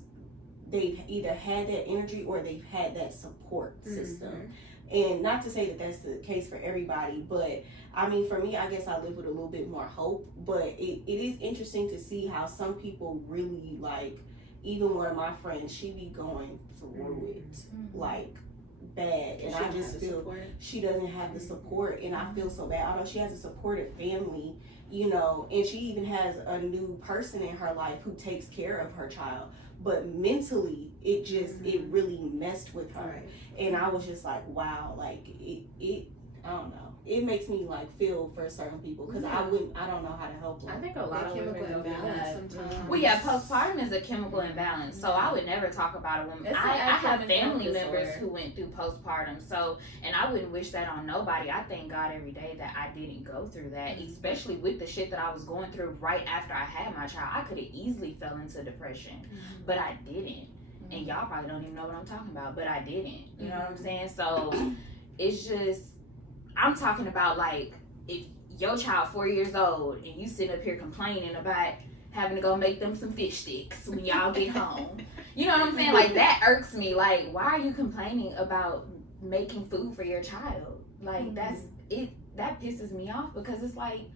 they've either had that energy or they've had that support system. And not to say that that's the case for everybody, but I mean, for me, I guess I live with a little bit more hope. But it is interesting to see how some people really, like, even one of my friends, she be going through it, like, bad. And I just feel she doesn't have the support, and I feel so bad. Although she has a supportive family, you know, and she even has a new person in her life who takes care of her child. But mentally, it just, it really messed with her. Right. And I was just like, wow, like, it I don't know. It makes me, like, feel for certain people, because I don't know how to help them. I think a lot of chemical women go through that. sometimes. Well, yeah, postpartum is a chemical imbalance, so I would never talk about a woman. I have family members who went through postpartum, so, and I wouldn't wish that on nobody. I thank God every day that I didn't go through that, especially with the shit that I was going through right after I had my child. I could have easily fell into depression, but I didn't. And y'all probably don't even know what I'm talking about, but I didn't. You know what I'm saying? So it's just, I'm talking about, like, if your child 4 years old and you sitting up here complaining about having to go make them some fish sticks when y'all get home. You know what I'm saying? Like, that irks me. Like, why are you complaining about making food for your child? Like, that's it. That pisses me off, because it's like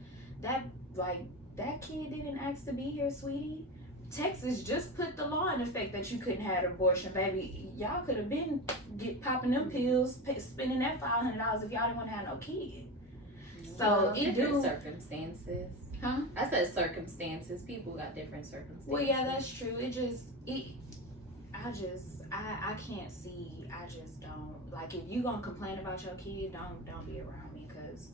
that kid didn't ask to be here, sweetie. Texas just put the law in effect that you couldn't have an abortion, baby. Y'all could have been popping them pills, spending that $500 if y'all didn't want to have no kid. So it do circumstances. Huh? I said circumstances. People got different circumstances. Well, yeah, that's true. I can't see. I just don't like. If you gonna complain about your kid, don't be around me, because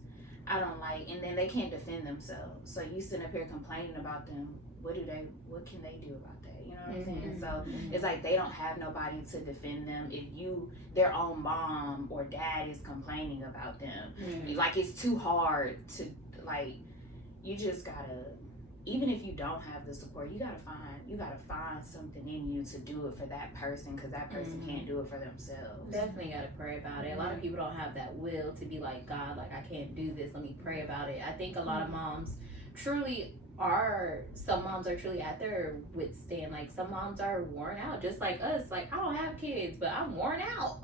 I don't like. And then they can't defend themselves. So you sitting up here complaining about them. What can they do about that? You know what I'm saying? So it's like they don't have nobody to defend them. If their own mom or dad is complaining about them, like, it's too hard to, like, you just gotta, even if you don't have the support, you gotta find something in you to do it for that person, because that person can't do it for themselves. Definitely gotta pray about it. A lot of people don't have that will to be like, God, like, I can't do this, let me pray about it. I think a lot of moms some moms are truly at their wit's end. Like, some moms are worn out, just like us. Like, I don't have kids, but I'm worn out.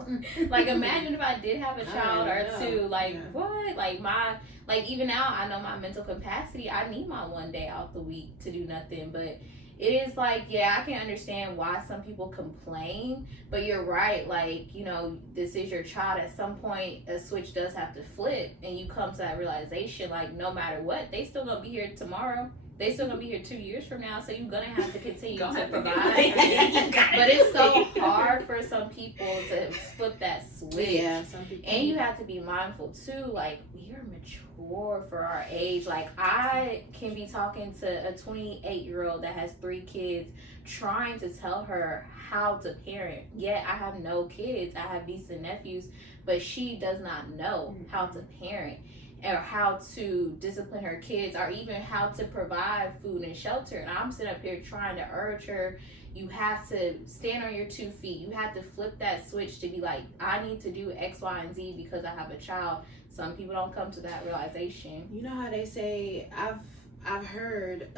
Like, imagine if I did have a child or two. Like, what? Like, even now, I know my mental capacity. I need my one day out the week to do nothing, but it is like, yeah, I can understand why some people complain, but you're right. Like, you know, this is your child. At some point, a switch does have to flip, and you come to that realization, like, no matter what, they still gonna be here tomorrow. They still gonna be here 2 years from now, so you're gonna have to continue to provide. But it's so hard for some people to flip that switch. Yeah, some people. And you have to be mindful too. Like, we are mature for our age. Like, I can be talking to a 28-year-old that has 3 kids, trying to tell her how to parent. Yet I have no kids. I have nieces and nephews, but she does not know how to parent, or how to discipline her kids, or even how to provide food and shelter. And I'm sitting up here trying to urge her, you have to stand on your 2 feet. You have to flip that switch to be like, I need to do X, Y, and Z because I have a child. Some people don't come to that realization. You know how they say, I've heard,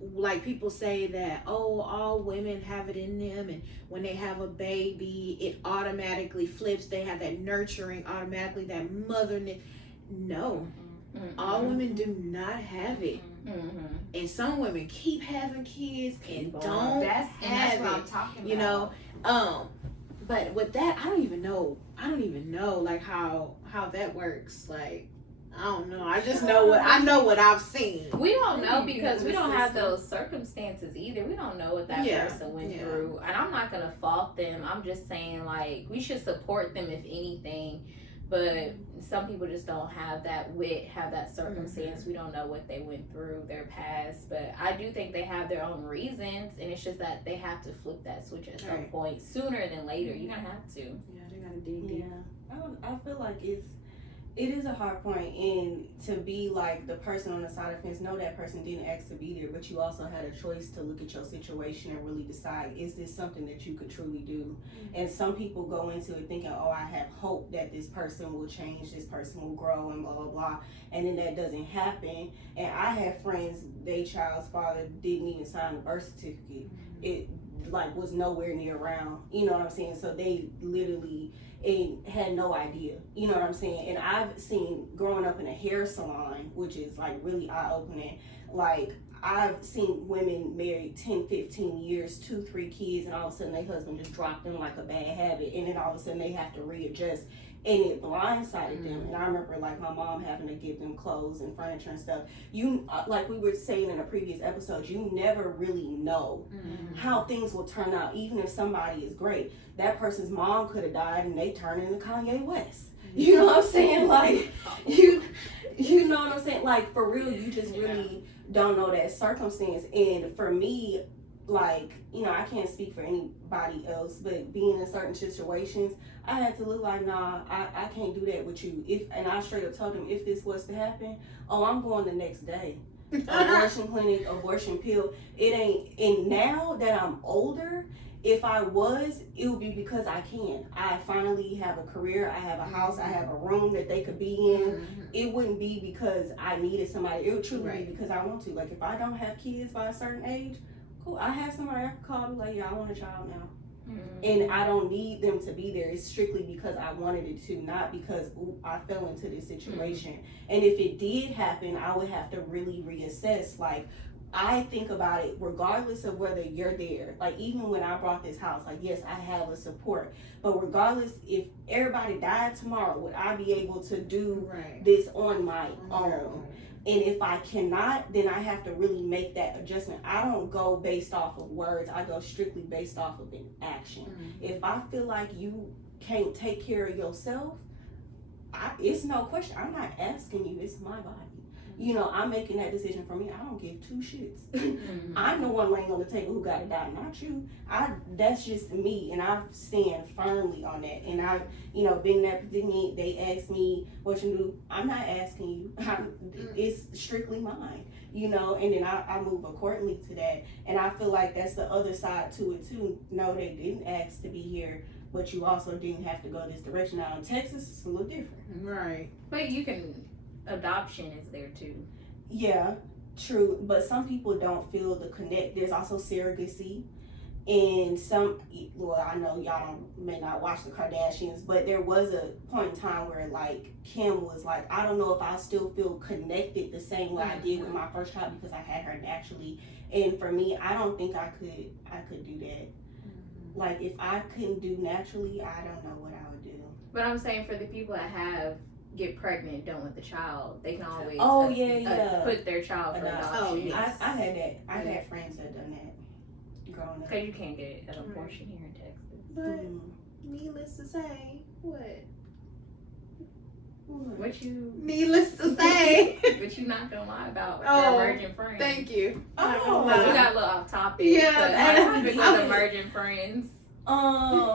like, people say that, oh, all women have it in them, and when they have a baby, it automatically flips. They have that nurturing, automatically that motherness. No, all women do not have it. And some women keep having kids and don't that's have what it. I'm talking about. You know, but with that, I don't even know like how that works. Like, I don't know. I just know what I've seen. We don't know, because we don't have those circumstances either. We don't know what that person went through. And I'm not going to fault them. I'm just saying, like, we should support them if anything. But some people just don't have that wit, have that circumstance. We don't know what they went through, their past. But I do think they have their own reasons. And it's just that they have to flip that switch at some point, sooner than later. You're going to have to. Yeah, they got to dig deep. I feel like it is a hard point, and to be like the person on the side of the fence, know that person didn't ask to be there, but you also had a choice to look at your situation and really decide, is this something that you could truly do? And some people go into it thinking, oh, I have hope that this person will change, this person will grow, and blah, blah, blah. And then that doesn't happen. And I have friends, their child's father didn't even sign the birth certificate. like was nowhere near around, you know what I'm saying? So they literally had no idea, you know what I'm saying? And I've seen growing up in a hair salon, which is like really eye-opening, like I've seen women married 10, 15 years, 2, 3 kids, and all of a sudden their husband just dropped them like a bad habit, and then all of a sudden they have to readjust, and it blindsided them. And I remember like my mom having to give them clothes and furniture and stuff. You like we were saying in a previous episode, you never really know how things will turn out. Even if somebody is great, that person's mom could have died and they turn into Kanye West. You know what I'm saying? Like you know what I'm saying? Like for real, you just really don't know that circumstance. And for me, like, you know, I can't speak for anybody else, but being in certain situations, I had to look like, nah, I can't do that with you. And I straight up told him, if this was to happen, I'm going the next day. Abortion clinic, abortion pill. It ain't. And now that I'm older, if I was, it would be because I can. I finally have a career, I have a house, I have a room that they could be in. It wouldn't be because I needed somebody. It would truly be because I want to. Like if I don't have kids by a certain age, cool, I have somebody I can call and be like, yeah, I want a child now. And I don't need them to be there. It's strictly because I wanted it to, not because I fell into this situation. And if it did happen, I would have to really reassess. Like, I think about it regardless of whether you're there. Like, even when I bought this house, like, yes, I have a support. But regardless, if everybody died tomorrow, would I be able to do this on my own? And if I cannot, then I have to really make that adjustment. I don't go based off of words. I go strictly based off of an action. If I feel like you can't take care of yourself, it's no question. I'm not asking you. It's my body. You know, I'm making that decision for me. I don't give 2 shits. I'm the one laying on the table who gotta die, not you. That's just me, and I stand firmly on that. And I, you know, being that position, they ask me what you do. I'm not asking you. It's strictly mine. You know, and then I move accordingly to that. And I feel like that's the other side to it too. No, they didn't ask to be here, but you also didn't have to go this direction. Now in Texas, it's a little different. Right. But you can. Adoption is there too. Yeah, true. But some people don't feel the connect. There's also surrogacy. And I know y'all may not watch the Kardashians, but there was a point in time where like Kim was like, I don't know if I still feel connected the same way I did with my first child because I had her naturally. And for me, I don't think I could do that. Like if I couldn't do naturally, I don't know what I would do. But I'm saying for the people that get pregnant, don't want the child, they can always put their child for adoption. Oh, yes. I had that. I had friends that done that growing up. Because you can't get an abortion here in Texas. But needless to say, what? Needless to say. But you not gonna lie about the emergent friends. Thank you. We got a little off topic. Yeah, because emergent friends. I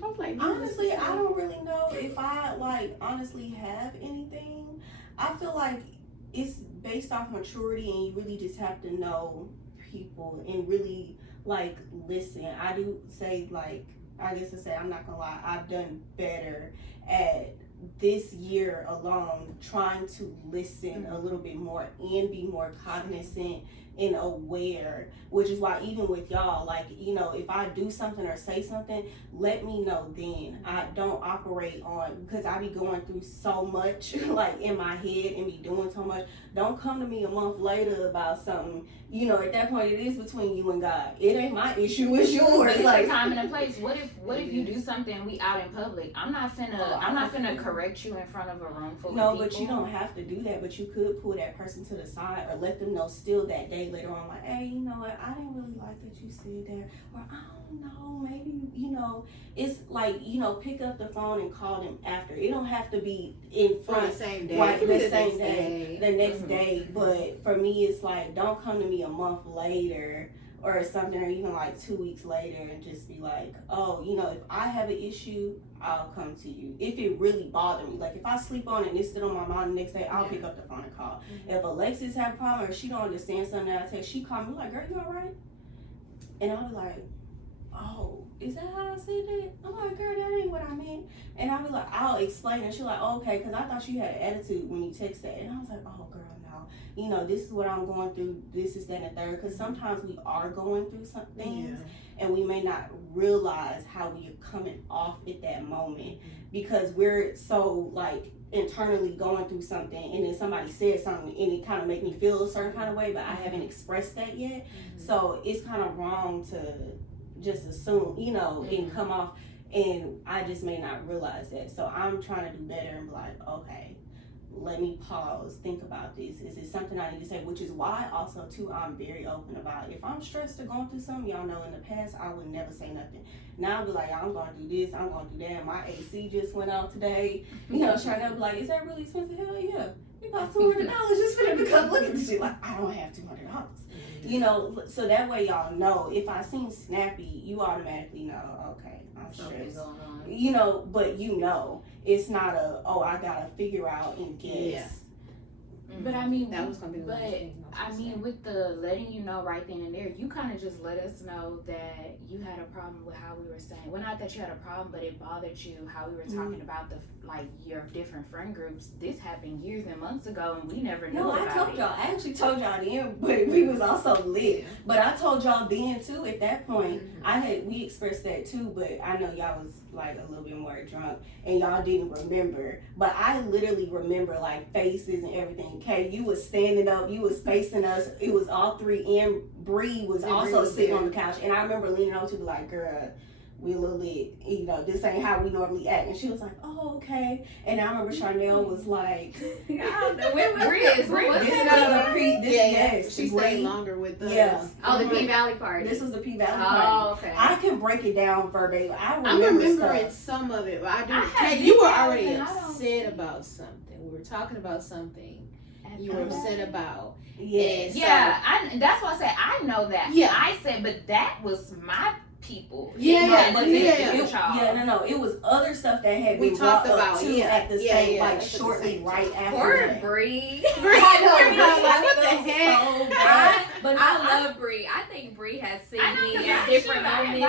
was like, honestly, I don't really know if I honestly have anything. I feel like it's based off maturity, and you really just have to know people and really listen. I do say I'm not gonna lie, I've done better at this year alone trying to listen a little bit more and be more cognizant and aware, which is why even with y'all, if I do something or say something, let me know then. I don't operate on, because I be going through so much in my head and be doing so much. Don't come to me a month later about something. At that point it is between you and God. It ain't my issue, it's yours. It's like time and a place. What if you do something we out in public? I'm not finna correct you in front of a room full of people. No, but you don't have to do that. But you could pull that person to the side or let them know still that day later on, like, hey, you know what, I didn't really like that you said that, or I don't know, maybe, it's pick up the phone and call them after. It don't have to be in front the same day, right, the same day, the next day. But for me, it's don't come to me a month later or something, or even 2 weeks later, and just be like, oh, if I have an issue, I'll come to you. If it really bothered me, if I sleep on it and it's still on my mind the next day, I'll pick up the phone and call. If Alexis have a problem or she don't understand something that I text, she call me like, girl, you all right? And I'll be like, oh, is that how I said it? I'm like, girl, that ain't what I meant. And I'll be like, I'll explain. And she's like, oh, okay, because I thought you had an attitude when you text that. And I was like, oh, girl, no. You know, this is what I'm going through. This is that and the third. Because sometimes we are going through some things. And we may not realize how we are coming off at that moment. Because we're so, like, internally going through something, and then somebody said something and it kind of make me feel a certain kind of way, but I haven't expressed that yet. So it's kind of wrong to just assume, you know, and come off, and I just may not realize that. So I'm trying to do better and be like, okay, let me pause, think about this. Is it something I need to say? Which is why also too, I'm very open about if I'm stressed or going through something. Y'all know in the past I would never say nothing. Now I'll be like, I'm going to do this, I'm going to do that. My AC just went out today. You know, trying to be like, is that really expensive? Hell yeah. It cost $200 just for them to come look at this shit. Like, I don't have $200. You know, so that way y'all know. If I seem snappy, you automatically know, okay, I'm stressed. You know, but you know, it's not a, oh, I gotta figure out and guess. But I mean, that was gonna be. But I mean, with the letting you know right then and there, you kind of just let us know that you had a problem with how we were saying. Well, not that you had a problem, but it bothered you how we were talking about the your different friend groups. This happened years and months ago, and we never knew about it. I told y'all. I actually told y'all then, but we was also lit. But I told y'all then too. At that point, we expressed that too. But I know y'all was like a little bit more drunk, and y'all didn't remember. But I literally remember like faces and everything. Kay, you was standing up, you was facing us. It was all three, and Bree was also sitting on the couch. And I remember leaning over to be like, girl, we a little lit, you know, this ain't how we normally act. And she was like, oh, okay. And I remember Charnel was like, Bree is she stayed longer with us. Yeah. Oh, the P Valley party. This was the P Valley party. Okay. I can break it down verbatim. I'm remembering some of it, but I do. You were already upset about something. We were talking about something you were upset about. Yes. Yeah, that's why I said I know that. Yeah. I said, but that was my people. It was other stuff that had been brought up too at the same, like shortly right after. Poor Bree. What the heck? But I love Bree. I think Bree has seen me in different moments.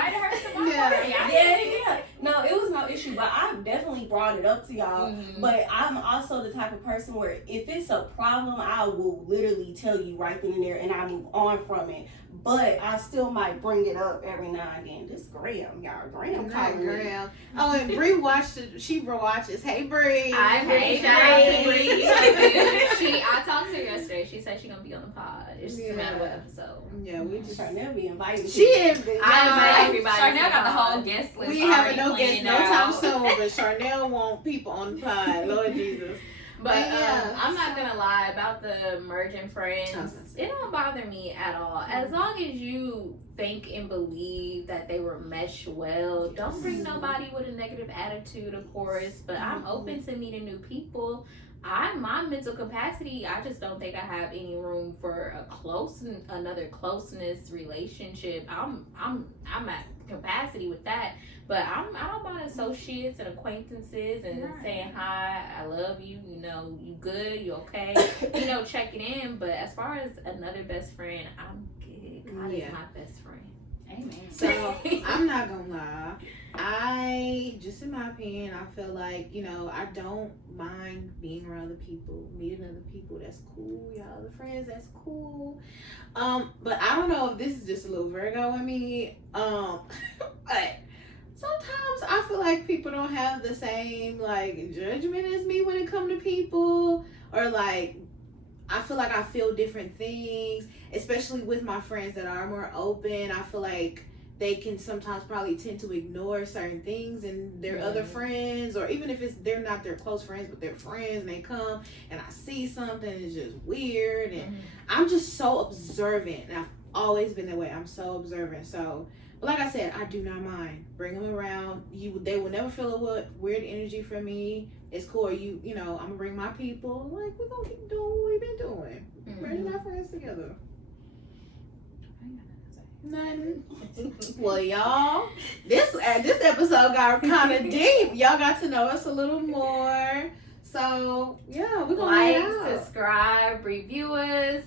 Yeah. No, it was no issue, but I definitely brought it up to y'all. But I'm also the type of person where if it's a problem, I will literally tell you right then and there, and I move on from it. But I still might bring it up every now and then. This Graham, y'all. Graham calling me. Oh, and Bree watched it. She watches. Hey, Bree. Hi, Bree. Shout out to Bree. I talked to her yesterday. She said she's gonna be on the pod. It's just a matter of what episode. Yeah, we just Charnel be invited. She is. I invite everybody. Charnel got the whole guest list. We having no guests no time soon, but Charnel want people on the pod. Lord Jesus. But I'm not gonna lie about the merging friends. It don't bother me at all. As long as you think and believe that they were meshed well. Don't bring nobody with a negative attitude, of course. But I'm open to meeting new people. My mental capacity, I just don't think I have any room for another closeness relationship. I'm at capacity with that. But I don't mind associates and acquaintances and saying hi, I love you, you know, you good, you okay, you know, checking in. But as far as another best friend, I'm good. God is my best friend. Amen. So I'm not gonna lie. Just in my opinion, I feel like, you know, I don't mind being around other people, meeting other people. That's cool. Y'all other friends, that's cool. But I don't know if this is just a little Virgo in me. But sometimes I feel like people don't have the same like judgment as me when it comes to people, or like I feel like I feel different things, especially with my friends that are more open. I feel like they can sometimes probably tend to ignore certain things in their other friends, or even if they're not their close friends, but they're friends, and they come and I see something, it's just weird, and I'm just so observant, and I've always been that way. I'm so observant. So, but like I said, I do not mind. Bring them around. They will never feel a weird energy from me. It's cool. You know, I'm gonna bring my people. Like, we're gonna keep doing what we've been doing. Bringing our friends together. Nothing. Well, y'all, this episode got kind of deep. Y'all got to know us a little more. So yeah, we're gonna like, subscribe, subscribe, review us,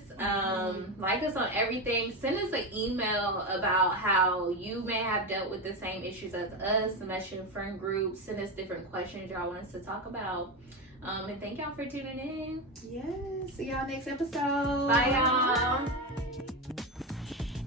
like us on everything. Send us an email about how you may have dealt with the same issues as us. Message your friend group. Send us different questions y'all want us to talk about. And thank y'all for tuning in. Yes. See y'all next episode. Bye, y'all.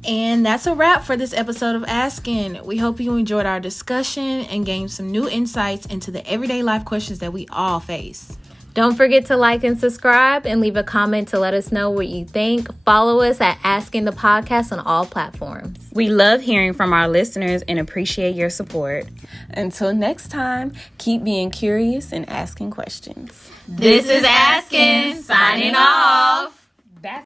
And that's a wrap for this episode of ASKN. We hope you enjoyed our discussion and gained some new insights into the everyday life questions that we all face. Don't forget to like and subscribe and leave a comment to let us know what you think. Follow us at ASKN the Podcast on all platforms. We love hearing from our listeners and appreciate your support. Until next time, keep being curious and asking questions. This is ASKN, signing off.